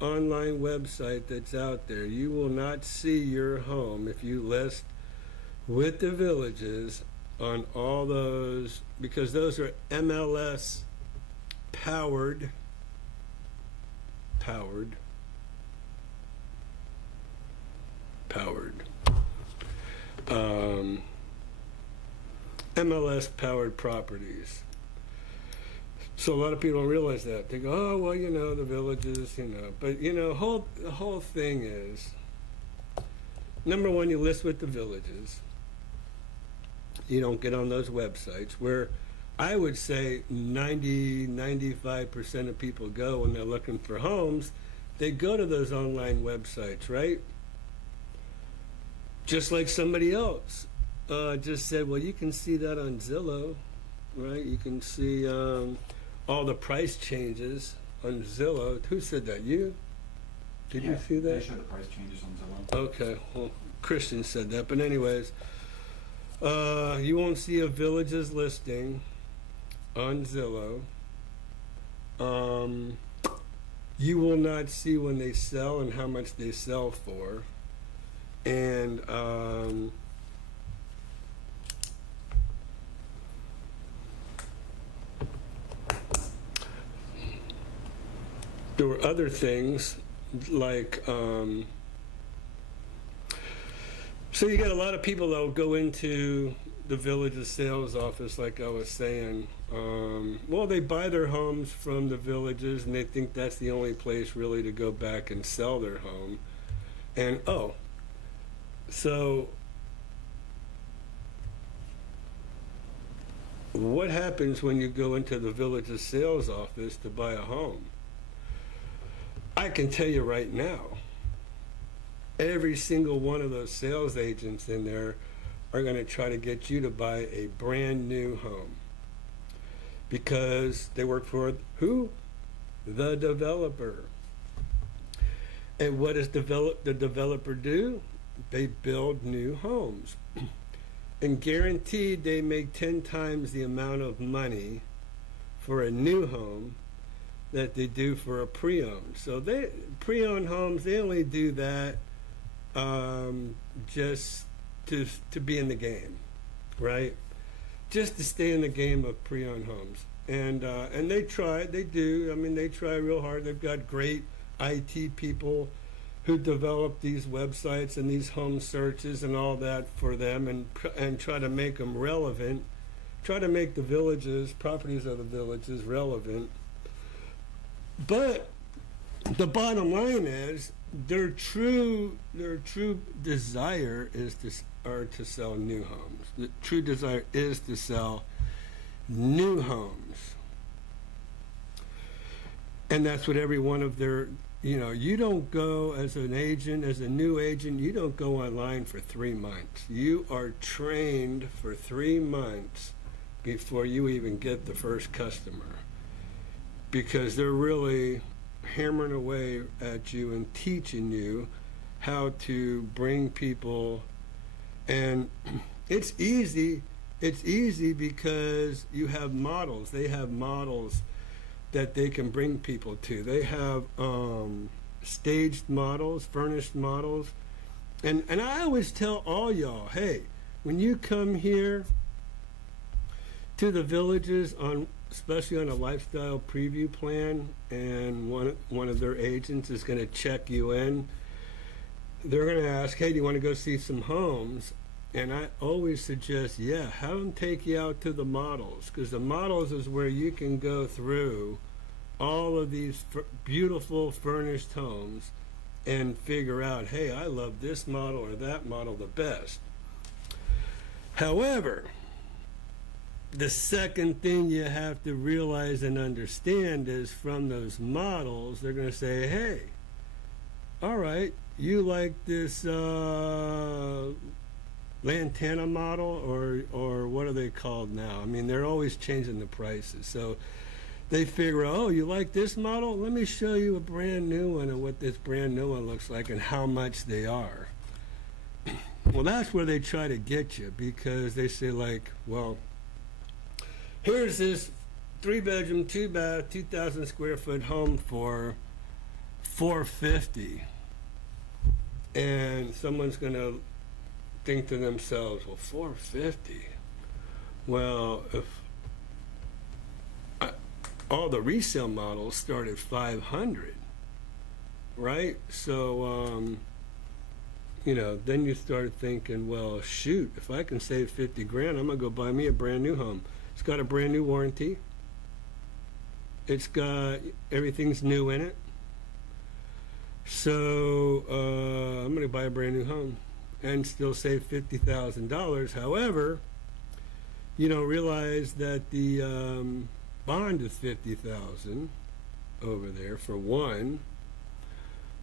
online website that's out there. You will not see your home if you list with the villages on all those, because those are MLS powered MLS powered properties. So a lot of people don't realize that. They go, oh, well, you know, the villages, you know. But, you know, the whole thing is, number one, you list with the villages. You don't get on those websites where I would say 95% of people go when they're looking for homes. They go to those online websites, right? Just like somebody else just said, well, you can see that on Zillow, right? You can see all the price changes on Zillow. Who said that? You? Did you see that? They show the price changes on Zillow. Okay, well, Christian said that. But anyways, you won't see a village's listing on Zillow. You will not see when they sell and how much they sell for. And there were other things like, so you got a lot of people that will go into the village's sales office, like I was saying. Well, they buy their homes from the villages, and they think that's the only place really to go back and sell their home. And so what happens when you go into the village's sales office to buy a home? I can tell you right now, every single one of those sales agents in there are going to try to get you to buy a brand new home, because they work for who? The developer. And what does the developer do? They build new homes. And guaranteed they make 10 times the amount of money for a new home that they do for a pre-owned. So pre-owned homes, they only do that just to be in the game, right? Just to stay in the game of pre-owned homes. And they try real hard. They've got great IT people who develop these websites and these home searches and all that for them, and try to make them relevant, try to make the villages, properties of the villages, relevant. But the bottom line is their true desire is to sell new homes. The true desire is to sell new homes. And that's what every one of their, you don't go as an agent, as a new agent, you don't go online for 3 months. You are trained for 3 months before you even get the first customer, because they're really hammering away at you and teaching you how to bring people. And it's easy because you have models. They have models that they can bring people to. They have staged models, furnished models. And I always tell all y'all, hey, when you come here to the villages, especially on a lifestyle preview plan, and one of their agents is going to check you in, they're going to ask, hey, do you want to go see some homes? And I always suggest, have them take you out to the models, because the models is where you can go through all of these beautiful furnished homes and figure out, hey, I love this model or that model the best. However, the second thing you have to realize and understand is, from those models, they're going to say, hey, all right, you like this Lantana model, or what are they called now? I mean, they're always changing the prices. So they figure, oh, you like this model? Let me show you a brand new one and what this brand new one looks like and how much they are. Well, that's where they try to get you, because they say, like, well, here's this 3-bedroom, 2-bath, 2,000 square foot home for $450. And someone's going to think to themselves, well, $450. Well, if all the resale models start at $500, right? So, then you start thinking, well, shoot, if I can save 50 grand, I'm gonna go buy me a brand new home. It's got a brand new warranty. It's got, everything's new in it. So I'm gonna buy a brand new home. and still save $50,000. However, you don't realize that the bond is $50,000 over there for one.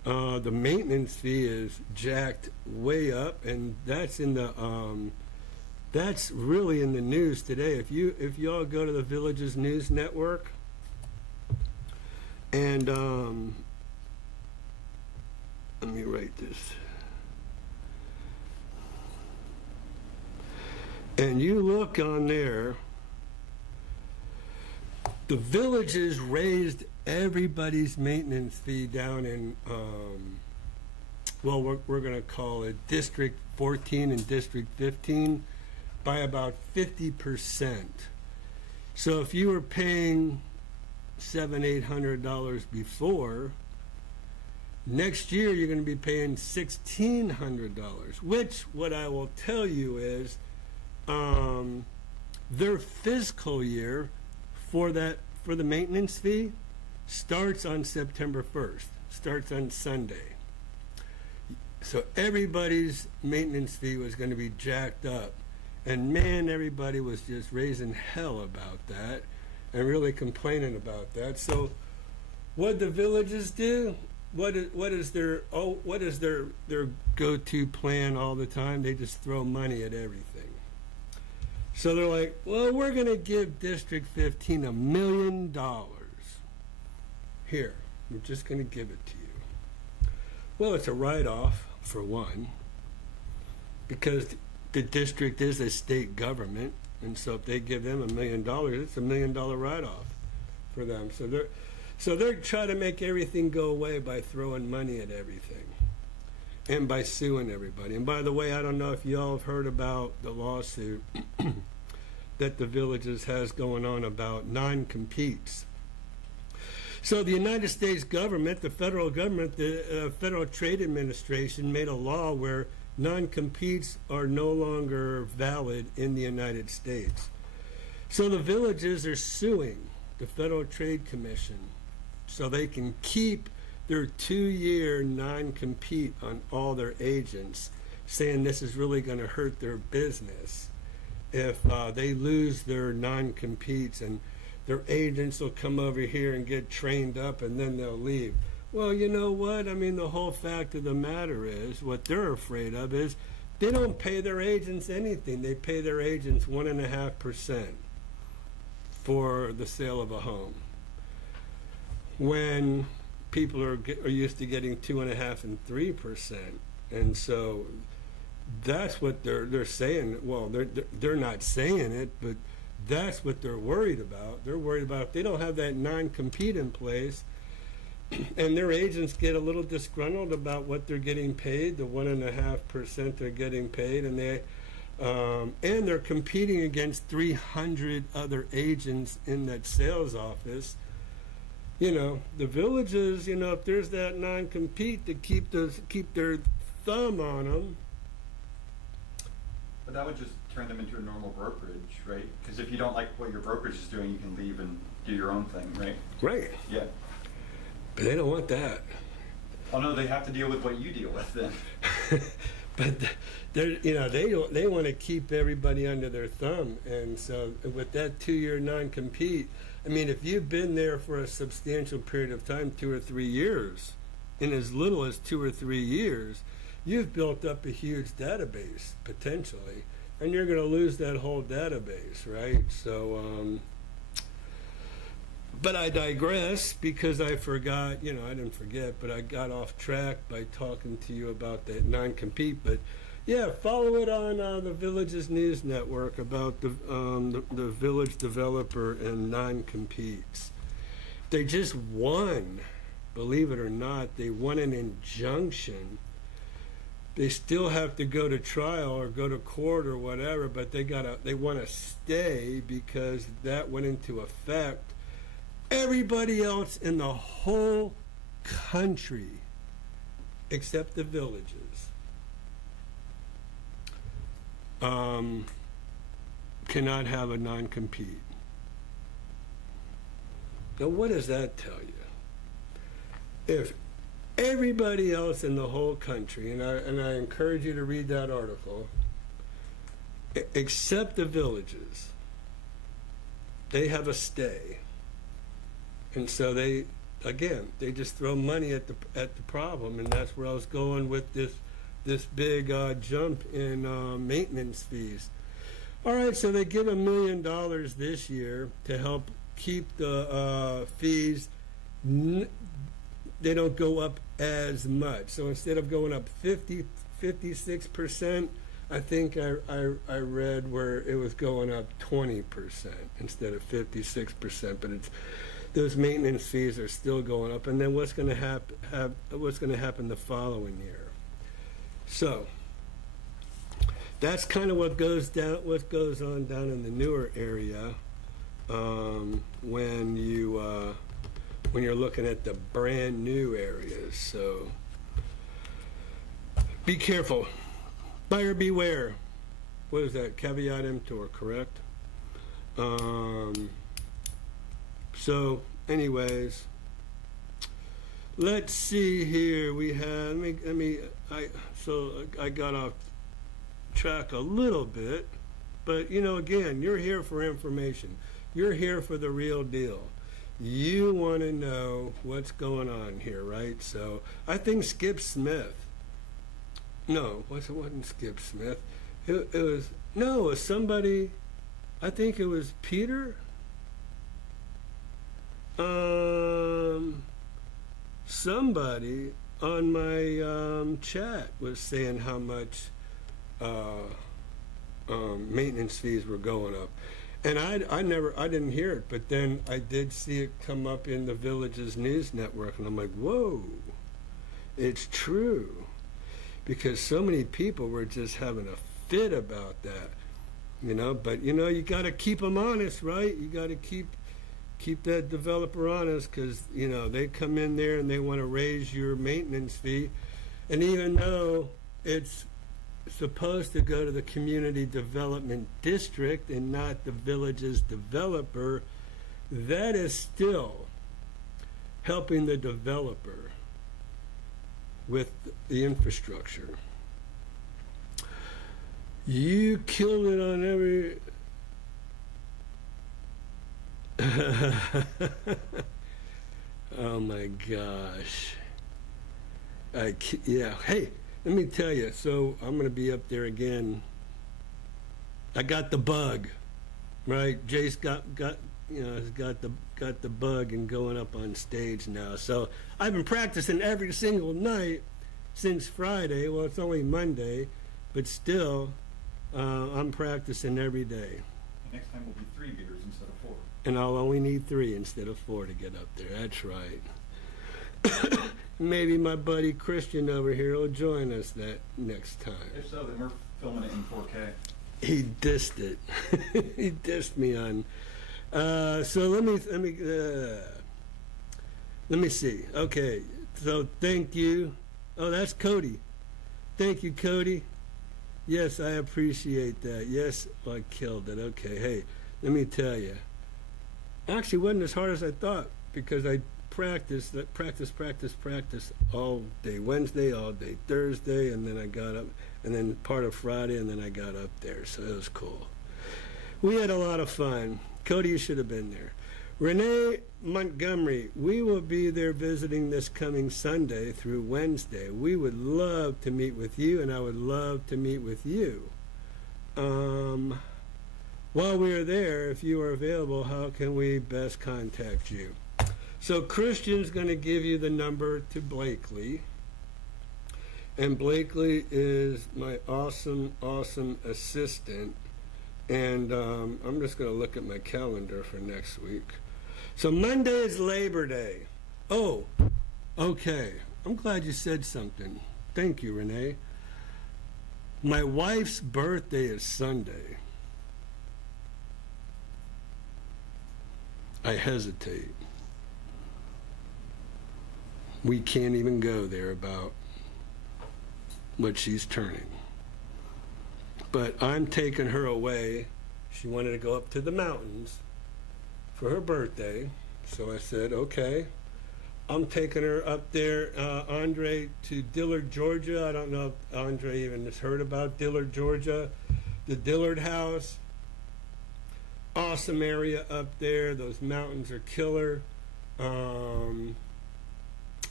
The maintenance fee is jacked way up, and that's in the that's really in the news today. If y'all go to the Villages News Network, and let me write this. And you look on there, the Villages raised everybody's maintenance fee down in, well, we're going to call it District 14 and District 15 by about 50%. So if you were paying $700-800 before, next year you're going to be paying $1,600, which what I will tell you is their fiscal year for the maintenance fee starts on September 1st, starts on Sunday. So everybody's maintenance fee was going to be jacked up. And man, everybody was just raising hell about that and really complaining about that. So what the Villages do, what is their go-to plan all the time? They just throw money at everything. So they're like, well, we're going to give District 15 $1 million. Here, we're just going to give it to you. Well, it's a write-off, for one, because the district is a state government, and so if they give them $1 million, it's $1 million write-off for them. So they're trying to make everything go away by throwing money at everything and by suing everybody. And by the way, I don't know if y'all have heard about the lawsuit that the Villages has going on about non-competes. So the United States government, the federal government, the Federal Trade Administration made a law where non-competes are no longer valid in the United States. So the Villages are suing the Federal Trade Commission so they can keep their 2-year non-compete on all their agents, saying this is really going to hurt their business if they lose their non-competes, and their agents will come over here and get trained up and then they'll leave. Well, you know what? I mean, the whole fact of the matter is, what they're afraid of is they don't pay their agents anything. They pay their agents 1.5% for the sale of a home, when people are used to getting 2.5% and 3%. And so that's what they're saying. Well, they're not saying it, but that's what they're worried about. They're worried about if they don't have that non-compete in place, and their agents get a little disgruntled about what they're getting paid, the 1.5% they're getting paid, and they're competing against 300 other agents in that sales office. You know, the Villages, you know, if there's that non-compete to keep their thumb on them. But that would just turn them into a normal brokerage, right? Because if you don't like what your brokerage is doing, you can leave and do your own thing, right? Right. Yeah. But they don't want that. Oh no, they have to deal with what you deal with then. But they want to keep everybody under their thumb, and so with that 2-year non-compete, I mean, if you've been there for a substantial period of time, 2 or 3 years, in as little as 2 or 3 years, you've built up a huge database potentially, and you're going to lose that whole database, right? So, but I digress, because I forgot, I didn't forget, but I got off track by talking to you about that non-compete. But yeah, follow it on the Villages News Network about the village developer and non-competes. They just won, believe it or not, they won an injunction. They still have to go to trial or go to court or whatever, but they want to stay because that went into effect. Everybody else in the whole country, except the Villages, cannot have a non-compete. Now, what does that tell you? Everybody else in the whole country, and I encourage you to read that article, except the villages, they have a stay. And so they just throw money at the problem, and that's where I was going with this big jump in maintenance fees. All right, so they give $1 million this year to help keep the fees. They don't go up as much. So instead of going up 56%, I think I read where it was going up 20% instead of 56%. But those maintenance fees are still going up. And then what's going to happen the following year? So that's kind of what goes on down in the newer area when you're looking at the brand new areas. So be careful. Buyer beware. What is that? Caveat emptor, correct? So anyways, let's see here. We had, I got off track a little bit, but again, you're here for information. You're here for the real deal. You want to know what's going on here, right? So I think Skip Smith. No, it wasn't Skip Smith. It was somebody. I think it was Peter. Somebody on my chat was saying how much maintenance fees were going up. And I didn't hear it, but then I did see it come up in the Village's news network, and I'm like, whoa, it's true. Because so many people were just having a fit about that, but you got to keep them honest, right? You got to keep that developer honest, because, they come in there and they want to raise your maintenance fee. And even though it's supposed to go to the community development district and not the Village's developer, that is still helping the developer with the infrastructure. You killed it on every oh my gosh. Yeah, hey, let me tell you, so I'm going to be up there again. I got the bug, right? Jace has got the bug and going up on stage now. So I've been practicing every single night since Friday. Well, it's only Monday, but still, I'm practicing every day. Next time will be 3 meters instead of 4. And I'll only need 3 instead of 4 to get up there. That's right. Maybe my buddy Christian over here will join us that next time. If so, then we're filming it in 4K. He dissed it. He dissed me on. So let me see. Okay. So thank you. Oh, that's Cody. Thank you, Cody. Yes, I appreciate that. Yes, well, I killed it. Okay. Hey, let me tell you. Actually, it wasn't as hard as I thought, because I practice all day Wednesday, all day Thursday, and then I got up, and then part of Friday, and then I got up there. So it was cool. We had a lot of fun. Cody, you should have been there. Renee Montgomery, we will be there visiting this coming Sunday through Wednesday. We would love to meet with you, and I would love to meet with you. While we are there, if you are available, how can we best contact you? So Christian's going to give you the number to Blakely. And Blakely is my awesome, awesome assistant. And I'm just going to look at my calendar for next week. So Monday is Labor Day. Oh, okay. I'm glad you said something. Thank you, Renee. My wife's birthday is Sunday. I hesitate. We can't even go there about what she's turning. But I'm taking her away. She wanted to go up to the mountains for her birthday. So I said, okay, I'm taking her up there, Andre, to Dillard, Georgia. I don't know if Andre even has heard about Dillard, Georgia. The Dillard House. Awesome area up there. Those mountains are killer.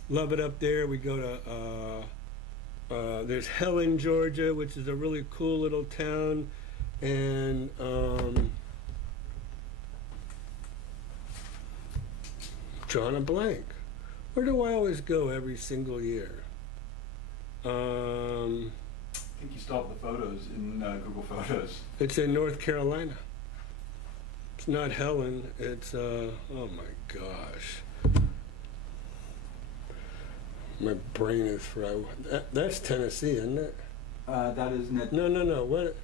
Love it up there. We go to, there's Helen, Georgia, which is a really cool little town. And drawing a blank. Where do I always go every single year? I think you still have the photos in Google Photos. It's in North Carolina. It's not Helen. It's, oh my gosh. My brain is fried. That's Tennessee, isn't it? That is net. No. What?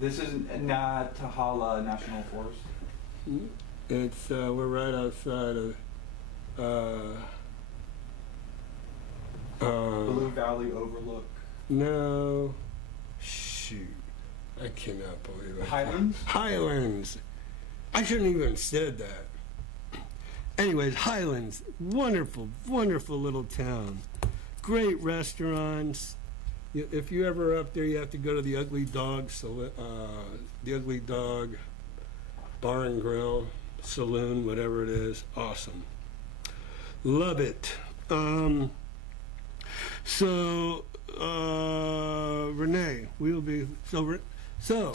This is Natahala National Forest. It's, we're right outside of, Blue Valley Overlook. no. Shoot. I cannot believe it. Highlands? Highlands. I shouldn't even said that. Anyways, Highlands, wonderful, wonderful little town. Great restaurants. If you ever up there, you have to go to the Ugly Dog, the Ugly Dog Bar and Grill, Saloon, whatever it is. Awesome. Love it. So, Renee, we will be, so,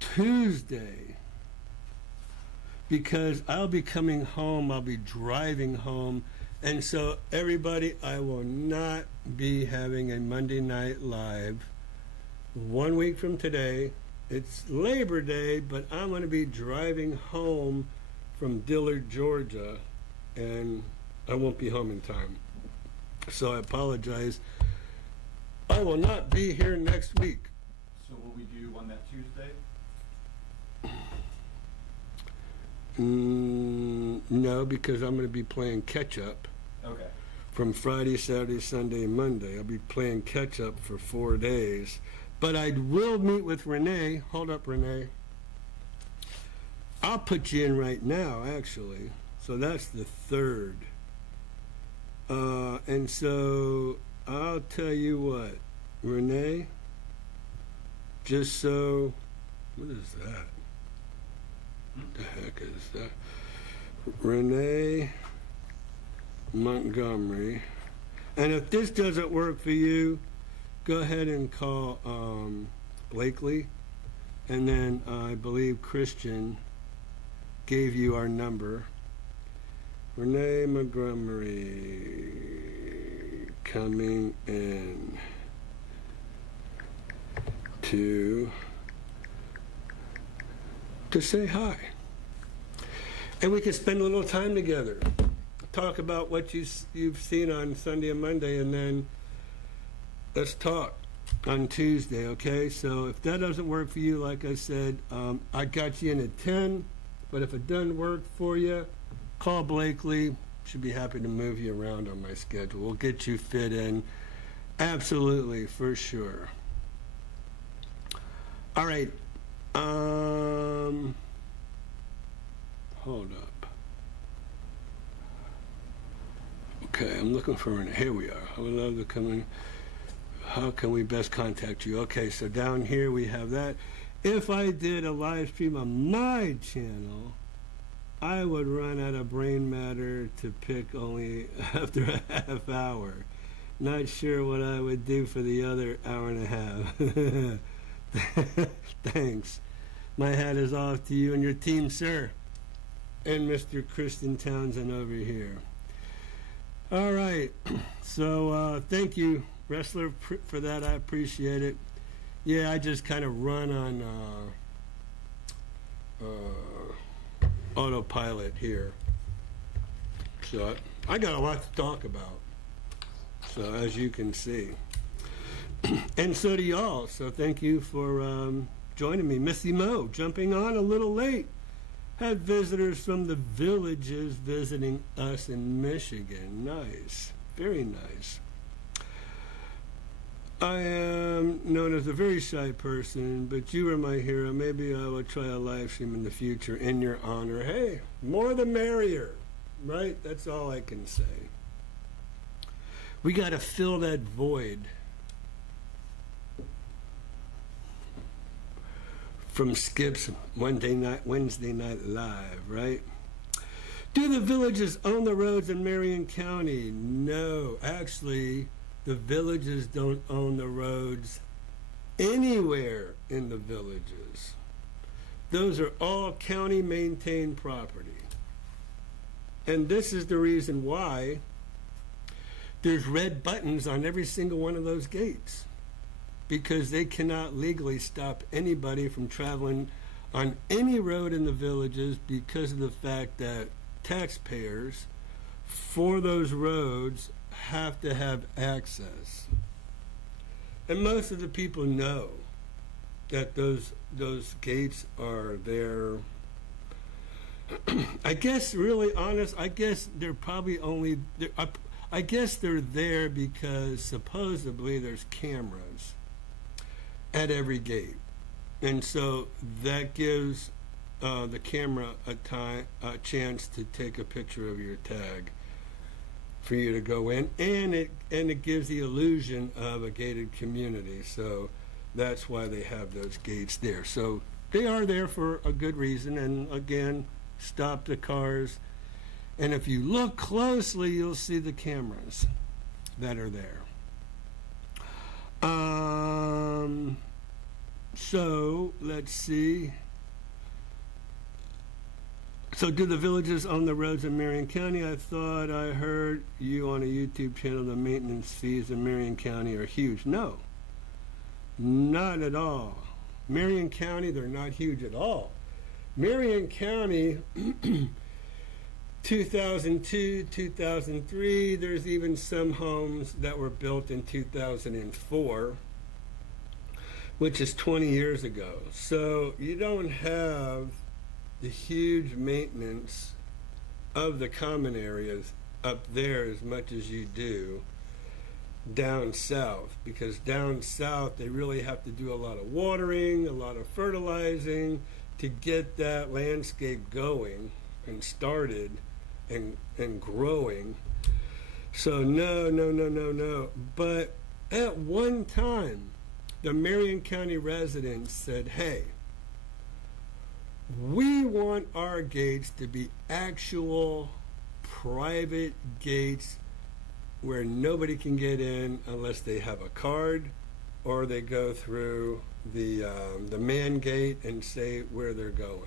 Tuesday, because I'll be coming home, I'll be driving home, and so everybody, I will not be having a Monday Night Live 1 week from today. It's Labor Day, but I'm going to be driving home from Dillard, Georgia, and I won't be home in time. So I apologize. I will not be here next week. So will we do one that Tuesday? No, because I'm going to be playing catch up Okay. from Friday, Saturday, Sunday, Monday. I'll be playing catch up for 4 days. But I will meet with Renee. Hold up, Renee. I'll put you in right now, actually. So that's the 3rd. And so I'll tell you what, Renee, just so, what is that? What the heck is that? Renee Montgomery. And if this doesn't work for you, go ahead and call Blakely. And then I believe Christian gave you our number. Renee Montgomery coming in to say hi. And we can spend a little time together. Talk about what you've seen on Sunday and Monday, and then let's talk on Tuesday, okay? So if that doesn't work for you, like I said, I got you in at 10, but if it doesn't work for you, call Blakely. Should be happy to move you around on my schedule. We'll get you fit in. Absolutely, for sure. All right. Hold up. Okay, I'm looking for an. Here we are. I would love to come in. How can we best contact you? Okay, so down here we have that. If I did a live stream on my channel, I would run out of brain matter to pick only after a half hour. Not sure what I would do for the other hour and a half. Thanks. My hat is off to you and your team, sir. And Mr. Kristen Townsend over here. All right. So thank you, Wrestler, for that. I appreciate it. Yeah, I just kind of run on autopilot here. So I got a lot to talk about. So as you can see. And so do y'all. So thank you for joining me. Missy Mo, jumping on a little late. Had visitors from the villages visiting us in Michigan. Nice. Very nice. I am known as a very shy person, but you are my hero. Maybe I will try a live stream in the future in your honor. Hey, more the merrier, right? That's all I can say. We got to fill that void from Skip's Wednesday night live, right? Do the villages own the roads in Marion County? No, actually, the villages don't own the roads anywhere in the villages. Those are all county maintained property. And this is the reason why there's red buttons on every single one of those gates, because they cannot legally stop anybody from traveling on any road in the villages because of the fact that taxpayers for those roads have to have access. And most of the people know that those gates are there. I guess, really honest, I guess they're probably only, I guess they're there because supposedly there's cameras at every gate. And so that gives the camera a chance to take a picture of your tag for you to go in, and it gives the illusion of a gated community. So that's why they have those gates there. So they are there for a good reason, and again, stop the cars. And if you look closely, you'll see the cameras that are there. So let's see. So do the villages own the roads in Marion County? I thought I heard you on a YouTube channel, the maintenance fees in Marion County are huge. No, not at all. Marion County, they're not huge at all. Marion County, 2002, 2003, there's even some homes that were built in 2004, which is 20 years ago. So you don't have the huge maintenance of the common areas up there as much as you do down south, because down south they really have to do a lot of watering, a lot of fertilizing to get that landscape going and started and growing. So no. But at one time, the Marion County residents said, hey, we want our gates to be actual private gates where nobody can get in unless they have a card or they go through the man gate and say where they're going.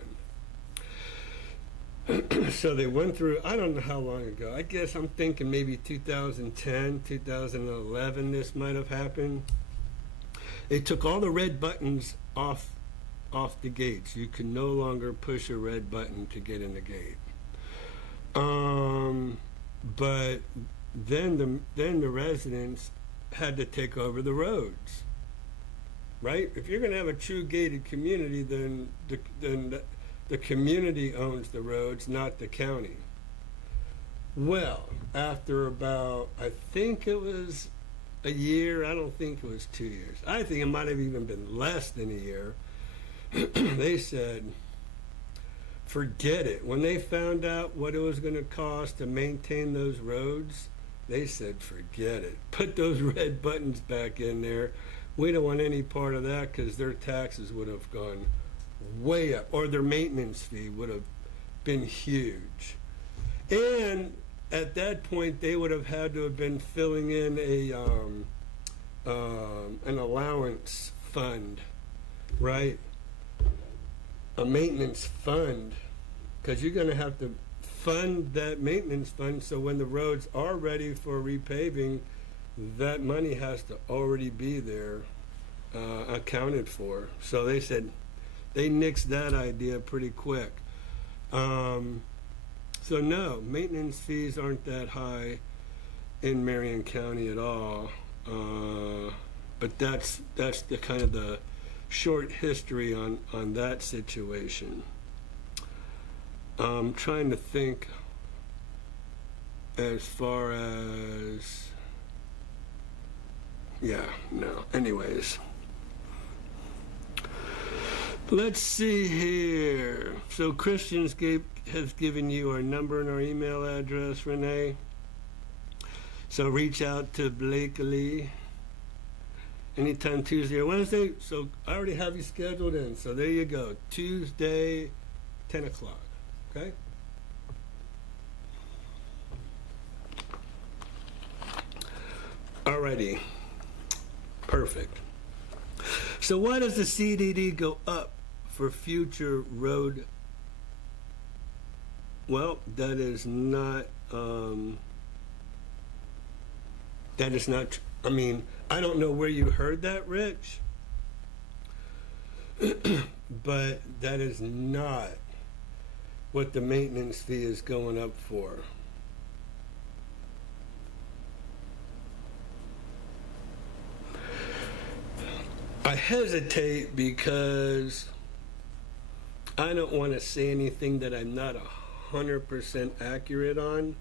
So they went through, I don't know how long ago. I guess I'm thinking maybe 2010, 2011 this might have happened. They took all the red buttons off the gates. You can no longer push a red button to get in the gate. But then the residents had to take over the roads, right? If you're going to have a true gated community, then the community owns the roads, not the county. Well, after about, I think it was a year, I don't think it was 2 years. I think it might have even been less than a year. They said, forget it. When they found out what it was going to cost to maintain those roads, they said, forget it. Put those red buttons back in there. We don't want any part of that, because their taxes would have gone way up, or their maintenance fee would have been huge. And at that point, they would have had to have been filling in an allowance fund, right? A maintenance fund, because you're going to have to fund that maintenance fund, so when the roads are ready for repaving, that money has to already be there, accounted for. So they said they nixed that idea pretty quick. So no, maintenance fees aren't that high in Marion County at all. But that's the kind of the short history on that situation. I'm trying to think as far as Yeah, no. Anyways. Let's see here. So Christians has given you our number and our email address, Renee. So reach out to Blakely anytime Tuesday or Wednesday. So I already have you scheduled in. So there you go. Tuesday, 10 o'clock. Okay? Alrighty. Perfect. So why does the CDD go up for future road? Well, that is not, I mean, I don't know where you heard that, Rich, but that is not what the maintenance fee is going up for. I hesitate because I don't want to say anything that I'm not 100% accurate on.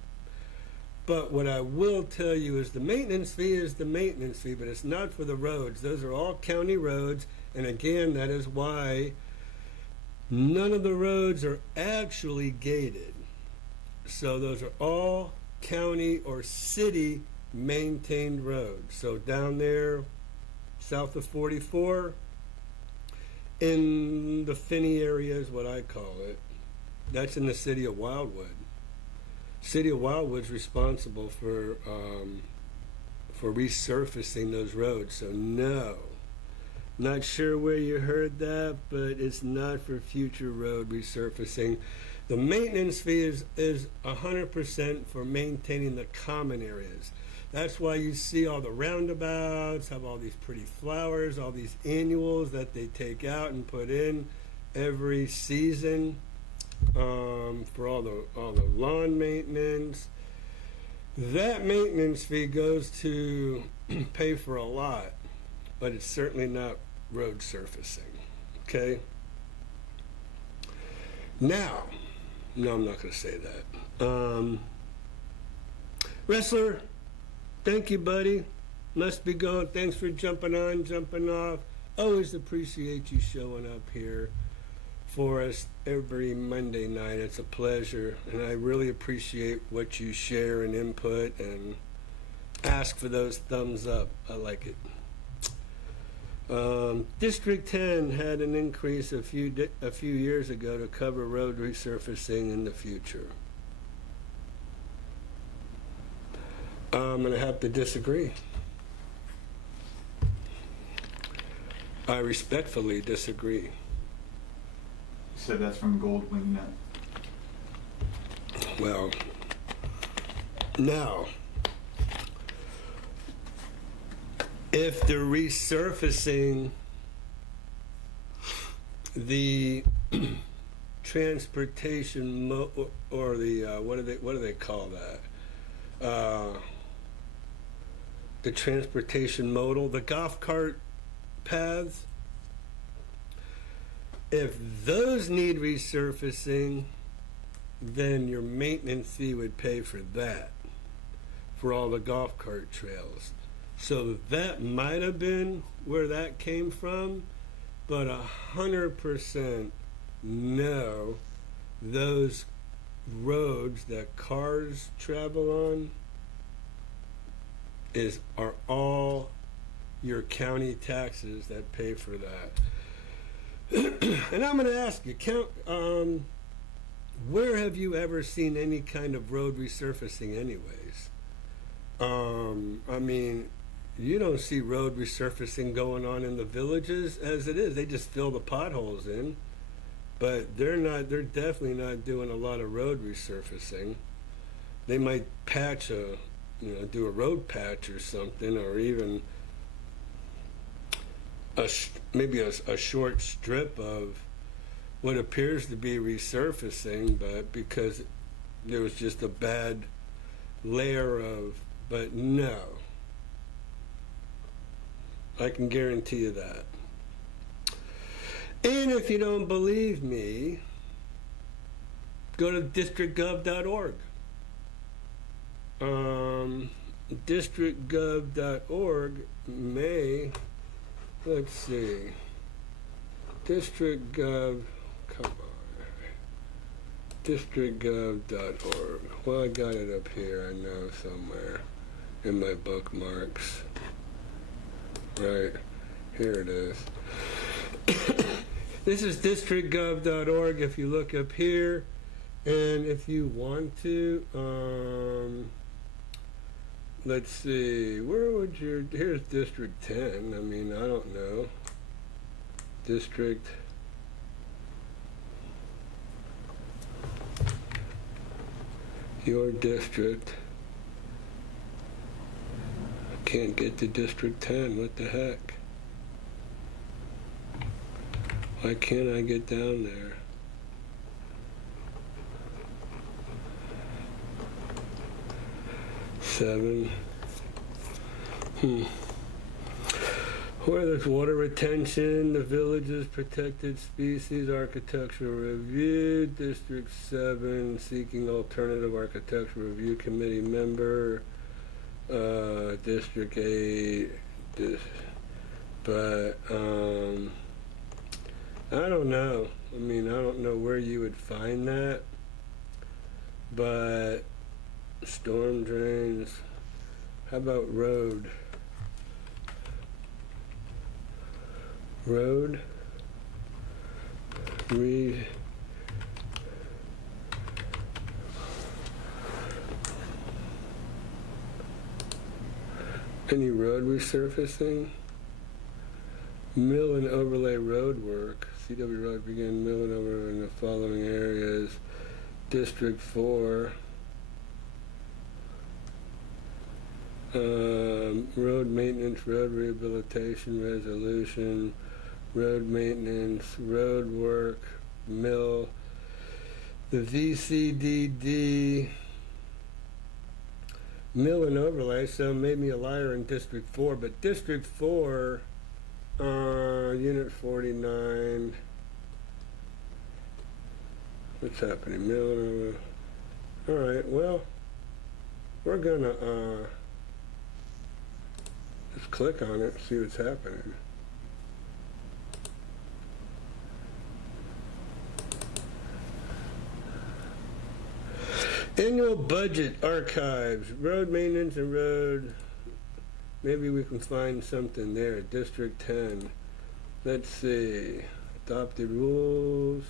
But what I will tell you is the maintenance fee is the maintenance fee, but it's not for the roads. Those are all county roads. And again, that is why none of the roads are actually gated. So those are all county or city maintained roads. So down there, south of 44, in the Finney area is what I call it. That's in the city of Wildwood. City of Wildwood's responsible for resurfacing those roads. So no, not sure where you heard that, but it's not for future road resurfacing. The maintenance fee is 100% for maintaining the common areas. That's why you see all the roundabouts have all these pretty flowers, all these annuals that they take out and put in every season for all the lawn maintenance. That maintenance fee goes to pay for a lot, but it's certainly not road surfacing. Okay? Now, no, I'm not going to say that. Wrestler, thank you, buddy. Must be going. Thanks for jumping on, jumping off. Always appreciate you showing up here for us every Monday night. It's a pleasure, and I really appreciate what you share and input and ask for those thumbs up. I like it. District 10 had an increase a few years ago to cover road resurfacing in the future. I'm going to have to disagree. I respectfully disagree. So that's from Gold Wing Net. Well, now, if they're resurfacing the transportation or the what do they call that? The transportation modal, the golf cart paths. If those need resurfacing, then your maintenance fee would pay for that, for all the golf cart trails. So that might have been where that came from, but 100% no, those roads that cars travel on are all your county taxes that pay for that. And I'm going to ask you, where have you ever seen any kind of road resurfacing anyways? I mean, you don't see road resurfacing going on in the villages as it is. They just fill the potholes in, but they're definitely not doing a lot of road resurfacing. They might do a road patch or something, or even maybe a short strip of what appears to be resurfacing, but because there was just a bad layer but no. I can guarantee you that. And if you don't believe me, go to districtgov.org. districtgov.org may, let's see, districtgov, come on, districtgov.org. Well, I got it up here, I know, somewhere in my bookmarks. Right, here it is. This is districtgov.org if you look up here, and if you want to, let's see, where would here's District 10, I mean, I don't know, District, your district, I can't get to District 10, what the heck? Why can't I get down there? Seven. Where there's water retention, the village's protected species architectural review, District 7, seeking alternative architectural review committee member, District 8, but, I don't know. I mean, I don't know where you would find that, but storm drains. How about road? Road. Read. Any road resurfacing? Mill and overlay road work. CW Road began mill and overlay in the following areas. District 4. Road maintenance, road rehabilitation, resolution, road maintenance, road work, mill. The VCDD, mill and overlay, so made me a liar in District 4, but District 4, Unit 49, what's happening, mill and overlay? All right, well, we're gonna, just click on it, see what's happening. Annual budget archives, road maintenance and road, maybe we can find something there. District 10, let's see, adopted rules,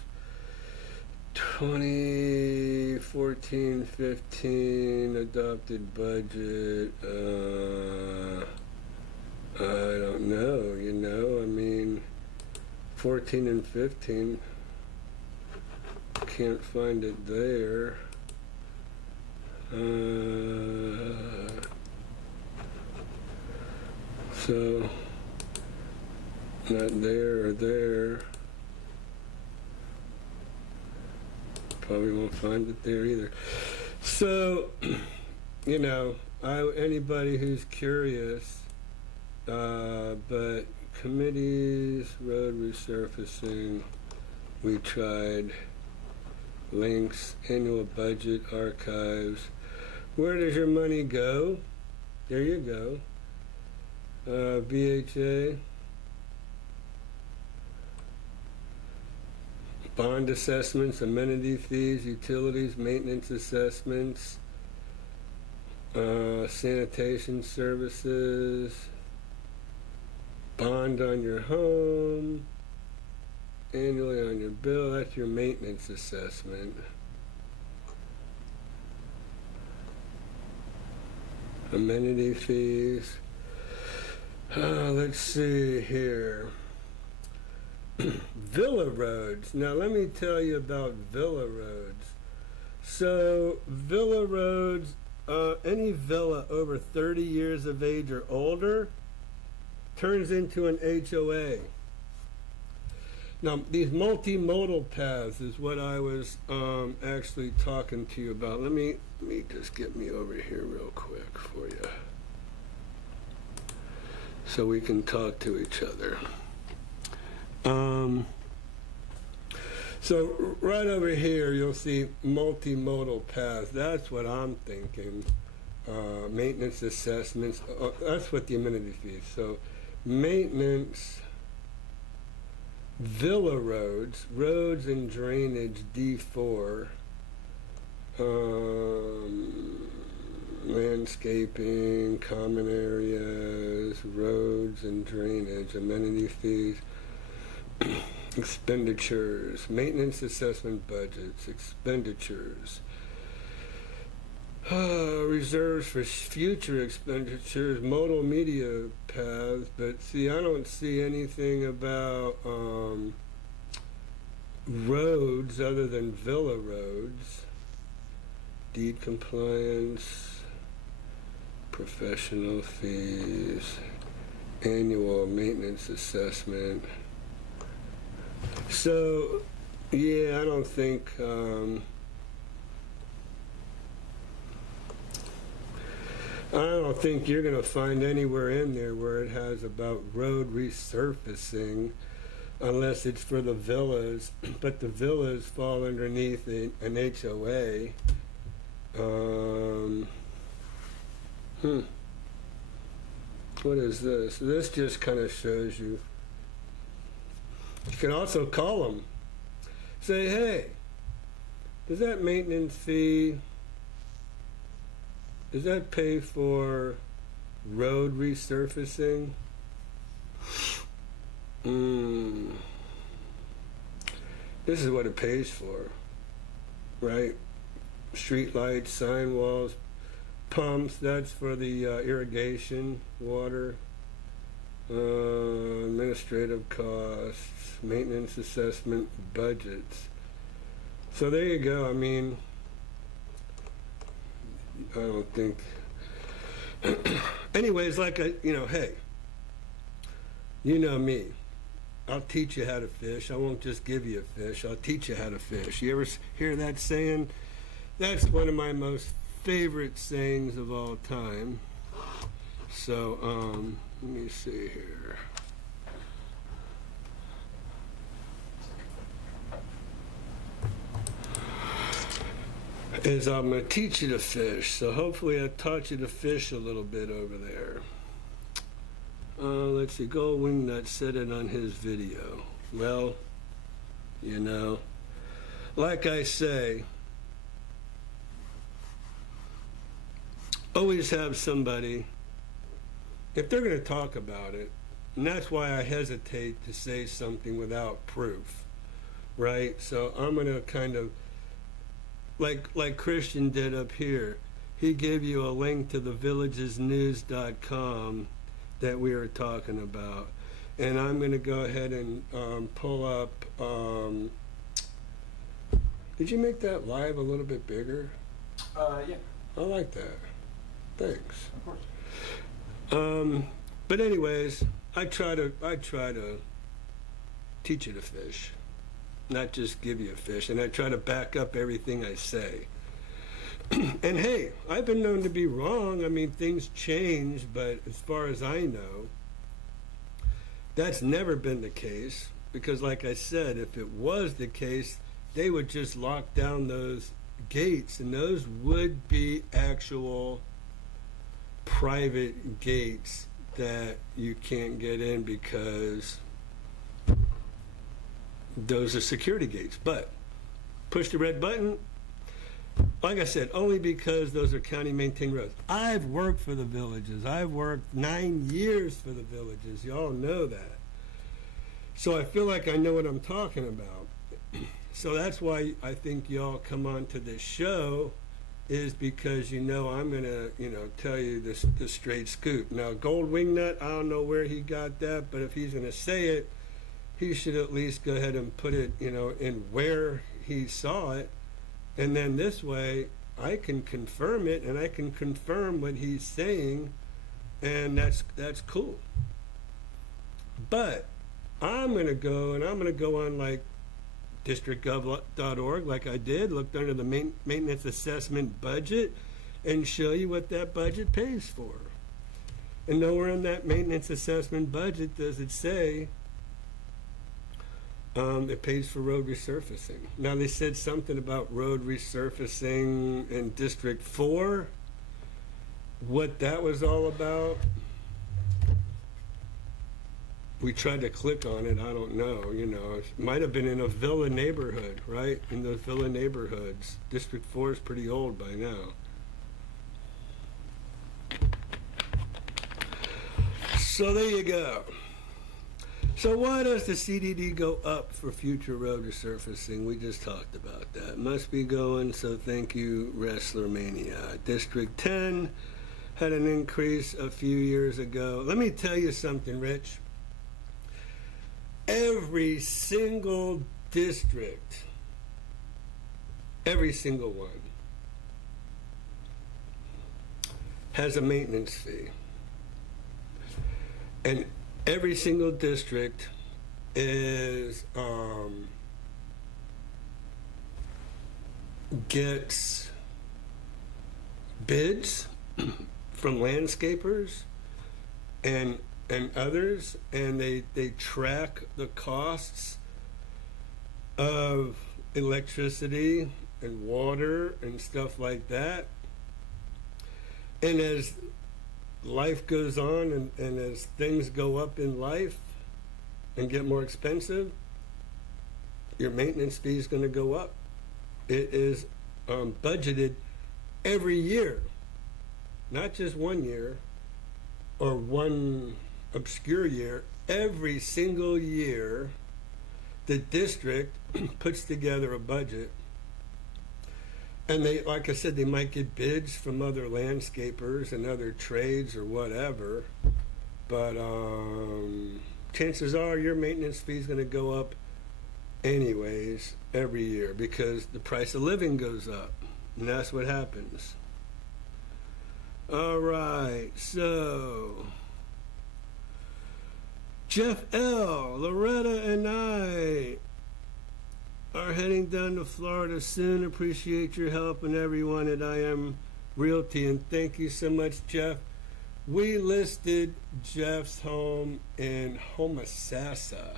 2014-15 adopted budget, I don't know, you know, I mean, 14 and 15, can't find it there. So, not there or there. Probably won't find it there either. So, you know, anybody who's curious, but committees, road resurfacing, we tried, links, annual budget, archives. Where does your money go? There you go. BHA, bond assessments, amenity fees, utilities, maintenance assessments, sanitation services, bond on your home, annually on your bill, that's your maintenance assessment. Amenity fees. Let's see here. Villa roads. Now let me tell you about villa roads. So villa roads, any villa over 30 years of age or older turns into an HOA. Now these multimodal paths is what I was actually talking to you about. Let me just get me over here real quick for you, so we can talk to each other. So right over here, you'll see multimodal paths. That's what I'm thinking. maintenance assessments. That's what the amenity fees. So maintenance, villa roads, roads and drainage D4, landscaping, common areas, roads and drainage, amenity fees, expenditures, maintenance assessment budgets, expenditures, reserves for future expenditures, modal media paths, but see, I don't see anything about roads other than villa roads, deed compliance, professional fees, annual maintenance assessment. So, yeah, I don't think you're going to find anywhere in there where it has about road resurfacing, unless it's for the villas. But the villas fall underneath an HOA. What is this? This just kind of shows you. You can also call them. Say, hey, does that maintenance fee, does that pay for road resurfacing? This is what it pays for, right? Street lights, sign walls, pumps, that's for the irrigation, water, administrative costs, maintenance assessment, budgets. So there you go. I mean, I don't think. Anyways, hey, you know me. I'll teach you how to fish. I won't just give you a fish. I'll teach you how to fish. You ever hear that saying? That's one of my most favorite sayings of all time. So, let me see here. Is I'm going to teach you to fish. So hopefully I taught you to fish a little bit over there. Let's see, Gold Wingnut said it on his video. Well, you know, like I say, always have somebody, if they're going to talk about it, and that's why I hesitate to say something without proof, right? So I'm going to kind of, like Christian did up here, he gave you a link to the villagesnews.com that we were talking about. And I'm going to go ahead and pull up, did you make that live a little bit bigger? Yeah. I like that. Thanks. Of course. But anyways, I try to teach you to fish, not just give you a fish, and I try to back up everything I say. And hey, I've been known to be wrong. I mean, things change, but as far as I know, that's never been the case, because like I said, if it was the case, they would just lock down those gates, and those would be actual private gates that you can't get in because those are security gates. But push the red button, like I said, only because those are county maintained roads. I've worked for the villages. I've worked 9 years for the villages. Y'all know that. So I feel like I know what I'm talking about. So that's why I think y'all come on to this show, is because I'm going to, tell you the straight scoop. Now, Gold Wingnut, I don't know where he got that, but if he's going to say it, he should at least go ahead and put it, in where he saw it. And then this way, I can confirm it, and I can confirm what he's saying, and that's cool. But I'm going to go on like districtgov.org, like I did, looked under the maintenance assessment budget, and show you what that budget pays for. And nowhere in that maintenance assessment budget does it say it pays for road resurfacing. Now, they said something about road resurfacing in District 4, what that was all about, we tried to click on it. I don't know. It might have been in a villa neighborhood, right? In those villa neighborhoods. District 4 is pretty old by now. So there you go. So why does the CDD go up for future road resurfacing? We just talked about that. Must be going, so thank you, Wrestler Mania. District 10 had an increase a few years ago. Let me tell you something, Rich. Every single district, every single one, has a maintenance fee. And every single district is gets bids from landscapers and others, and they track the costs of electricity and water and stuff like that. And as life goes on and as things go up in life and get more expensive, your maintenance fee is going to go up. It is budgeted every year, not just 1 year or one obscure year. Every single year, the district puts together a budget. And they, like I said, they might get bids from other landscapers and other trades or whatever, but chances are your maintenance fee is going to go up anyways every year because the price of living goes up, and that's what happens. All right, so Jeff L., Loretta, and I are heading down to Florida soon. Appreciate your help and everyone at I Am Realty, and thank you so much, Jeff. We listed Jeff's home in Homosassa,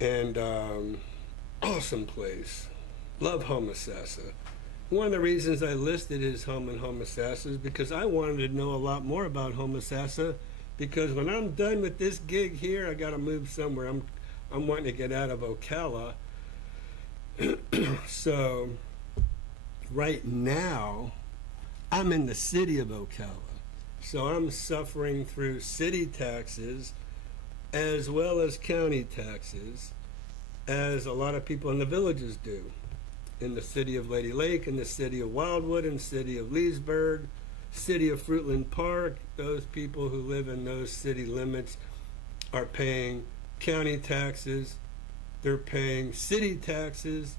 and awesome place. Love Homosassa. One of the reasons I listed his home in Homosassa is because I wanted to know a lot more about Homosassa, because when I'm done with this gig here, I got to move somewhere. I'm wanting to get out of Ocala. So right now, I'm in the city of Ocala. So I'm suffering through city taxes as well as county taxes, as a lot of people in the villages do. In the city of Lady Lake, in the city of Wildwood, in the city of Leesburg, city of Fruitland Park, those people who live in those city limits are paying county taxes, they're paying city taxes,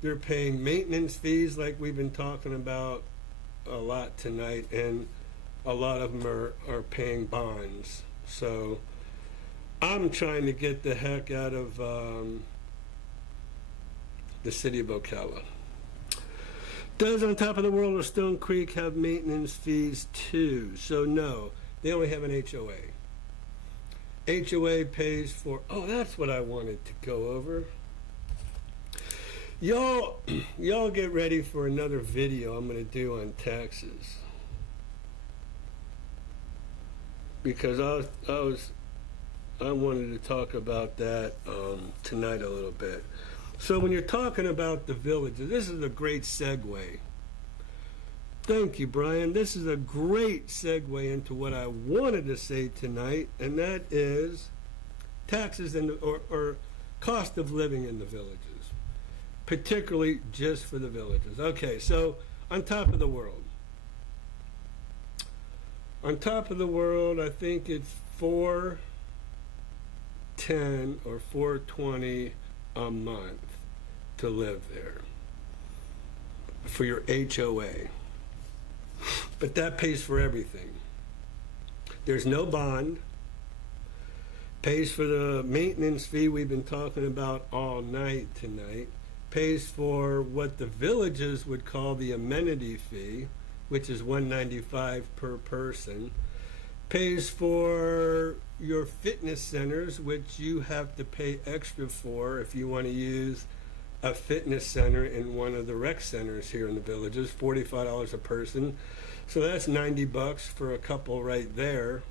they're paying maintenance fees like we've been talking about a lot tonight, and a lot of them are paying bonds. So I'm trying to get the heck out of the city of Ocala. Does On Top of the World of Stone Creek have maintenance fees too? So no, they only have an HOA. HOA pays for, oh, that's what I wanted to go over. Y'all get ready for another video I'm going to do on taxes. Because I wanted to talk about that tonight a little bit. So when you're talking about the villages, this is a great segue. Thank you, Brian. This is a great segue into what I wanted to say tonight, and that is taxes or cost of living in the villages, particularly just for the villages. Okay, so On Top of the World. On Top of the World, I think it's $410 or $420 a month to live there for your HOA. But that pays for everything. There's no bond. Pays for the maintenance fee we've been talking about all night tonight. Pays for what the villages would call the amenity fee, which is $195 per person. Pays for your fitness centers, which you have to pay extra for if you want to use a fitness center in one of the rec centers here in the Villages, $45 a person. So that's $90 for a couple right there.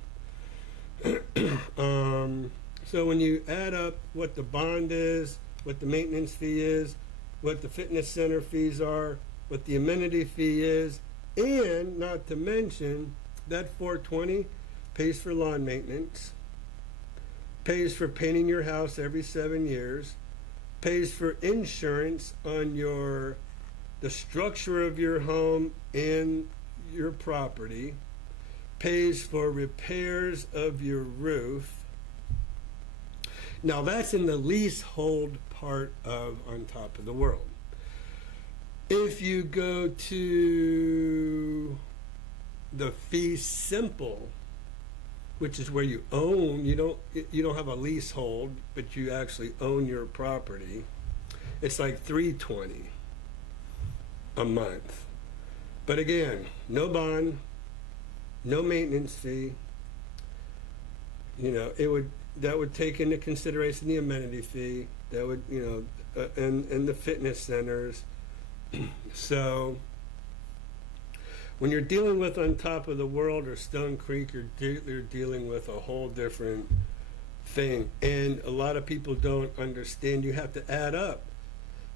So when you add up what the bond is, what the maintenance fee is, what the fitness center fees are, what the amenity fee is, and not to mention that $420 pays for lawn maintenance, pays for painting your house every 7 years, pays for insurance on the structure of your home and your property, pays for repairs of your roof. Now that's in the leasehold part of On Top of the World. If you go to the fee simple, which is where you own, you don't have a leasehold, but you actually own your property, it's like $320 a month. But again, no bond, no maintenance fee. That would take into consideration the amenity fee. That would, and the fitness centers. So when you're dealing with On Top of the World or Stone Creek, you're dealing with a whole different thing. And a lot of people don't understand. You have to add up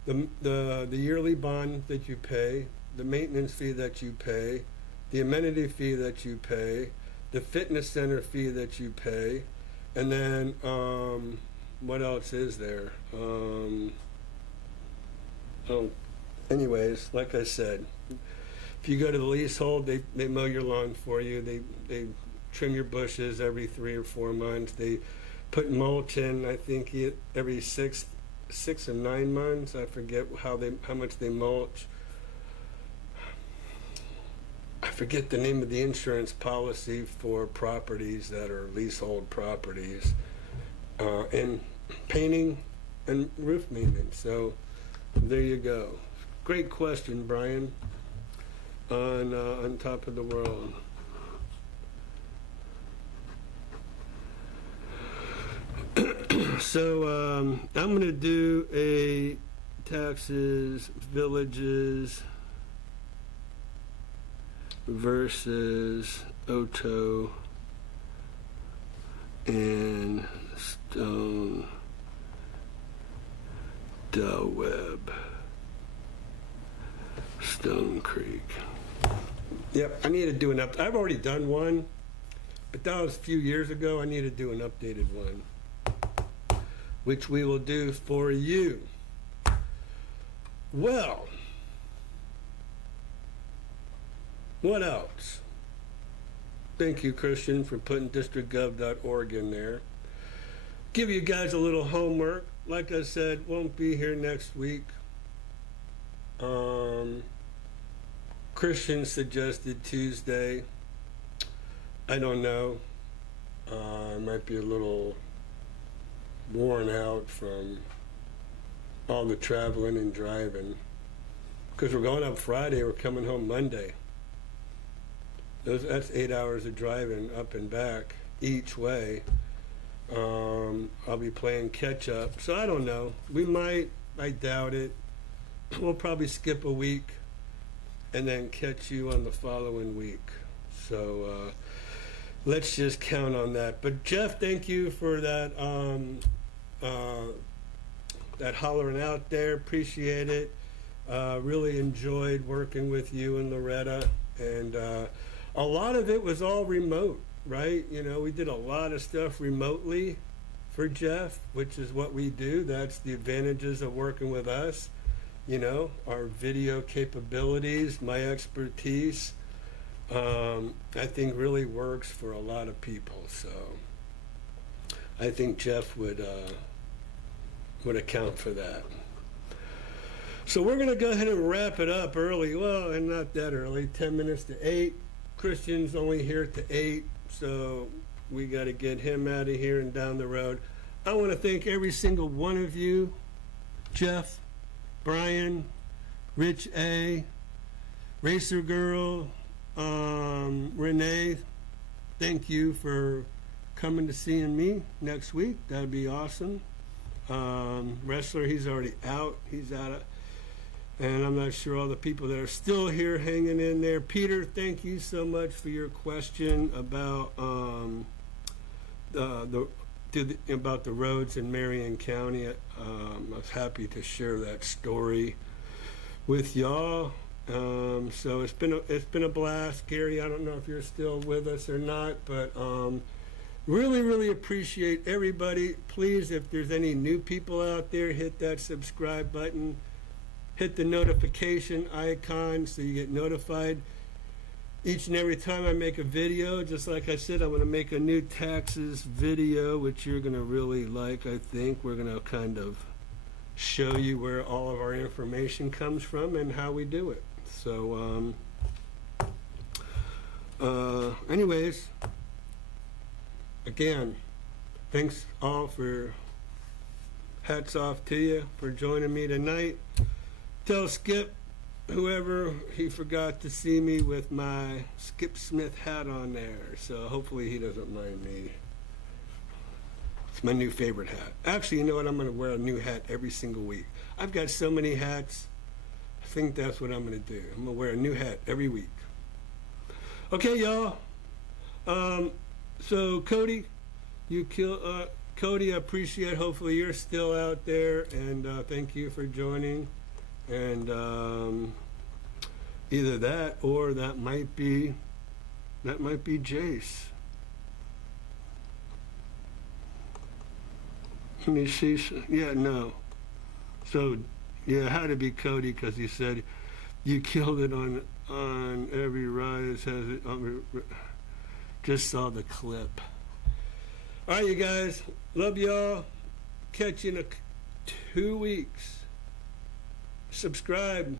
the yearly bond that you pay, the maintenance fee that you pay, the amenity fee that you pay, the fitness center fee that you pay, and then what else is there? Anyways, like I said, if you go to the leasehold, they mow your lawn for you. They trim your bushes every 3 or 4 months. They put mulch in, I think, every 6 or 9 months. I forget how much they mulch. I forget the name of the insurance policy for properties that are leasehold properties, and painting and roof maintenance. So there you go. Great question, Brian, on Top of the World. So I'm going to do a taxes, villages versus Oto and Stone Stone Creek. Yep, I need to do an up. I've already done one, but that was a few years ago. I need to do an updated one, which we will do for you. Well, what else? Thank you, Christian, for putting districtgov.org in there. Give you guys a little homework. Like I said, won't be here next week. Christian suggested Tuesday. I don't know. I might be a little worn out from all the traveling and driving. Because we're going up Friday, we're coming home Monday. That's 8 hours of driving up and back each way. I'll be playing catch up. So I don't know. I doubt it. We'll probably skip a week and then catch you on the following week. So let's just count on that. But Jeff, thank you for that that hollering out there. Appreciate it. Really enjoyed working with you and Loretta. And a lot of it was all remote, right? We did a lot of stuff remotely for Jeff, which is what we do. That's the advantages of working with us. Our video capabilities, my expertise, I think really works for a lot of people. So I think Jeff would account for that. So we're going to go ahead and wrap it up early. Well, and not that early, 10 minutes to 8. Christian's only here to 8, so we got to get him out of here and down the road. I want to thank every single one of you, Jeff, Brian, Rich A, Racer Girl, Renee. Thank you for coming to seeing me next week. That would be awesome. wrestler. He's already out. He's out of, and I'm not sure all the people that are still here hanging in there. Peter, thank you so much for your question about about the roads in Marion County. I was happy to share that story with y'all. So it's been a blast, Gary. I don't know if you're still with us or not, but really appreciate everybody. Please, if there's any new people out there, hit that subscribe button, hit the notification icon so you get notified each and every time I make a video. Just like I said, I'm going to make a new taxes video, which you're going to really like. I think we're going to kind of show you where all of our information comes from and how we do it. So anyways, again, thanks all for, hats off to you for joining me tonight. Tell Skip, whoever, he forgot to see me with my Skip Smith hat on there, so hopefully he doesn't mind me. It's my new favorite hat. Actually, you know what? I'm going to wear a new hat every single week. I've got so many hats. I think that's what I'm going to do. I'm going to wear a new hat every week. Okay, y'all. So Cody, Cody, I appreciate. Hopefully you're still out there, and thank you for joining. And either that or that might be Jace. Let me see. Yeah, no. So yeah, it had to be Cody because he said you killed it on every rise. Has it? Just saw the clip. All right, you guys. Love y'all. Catch you in 2 weeks. Subscribe.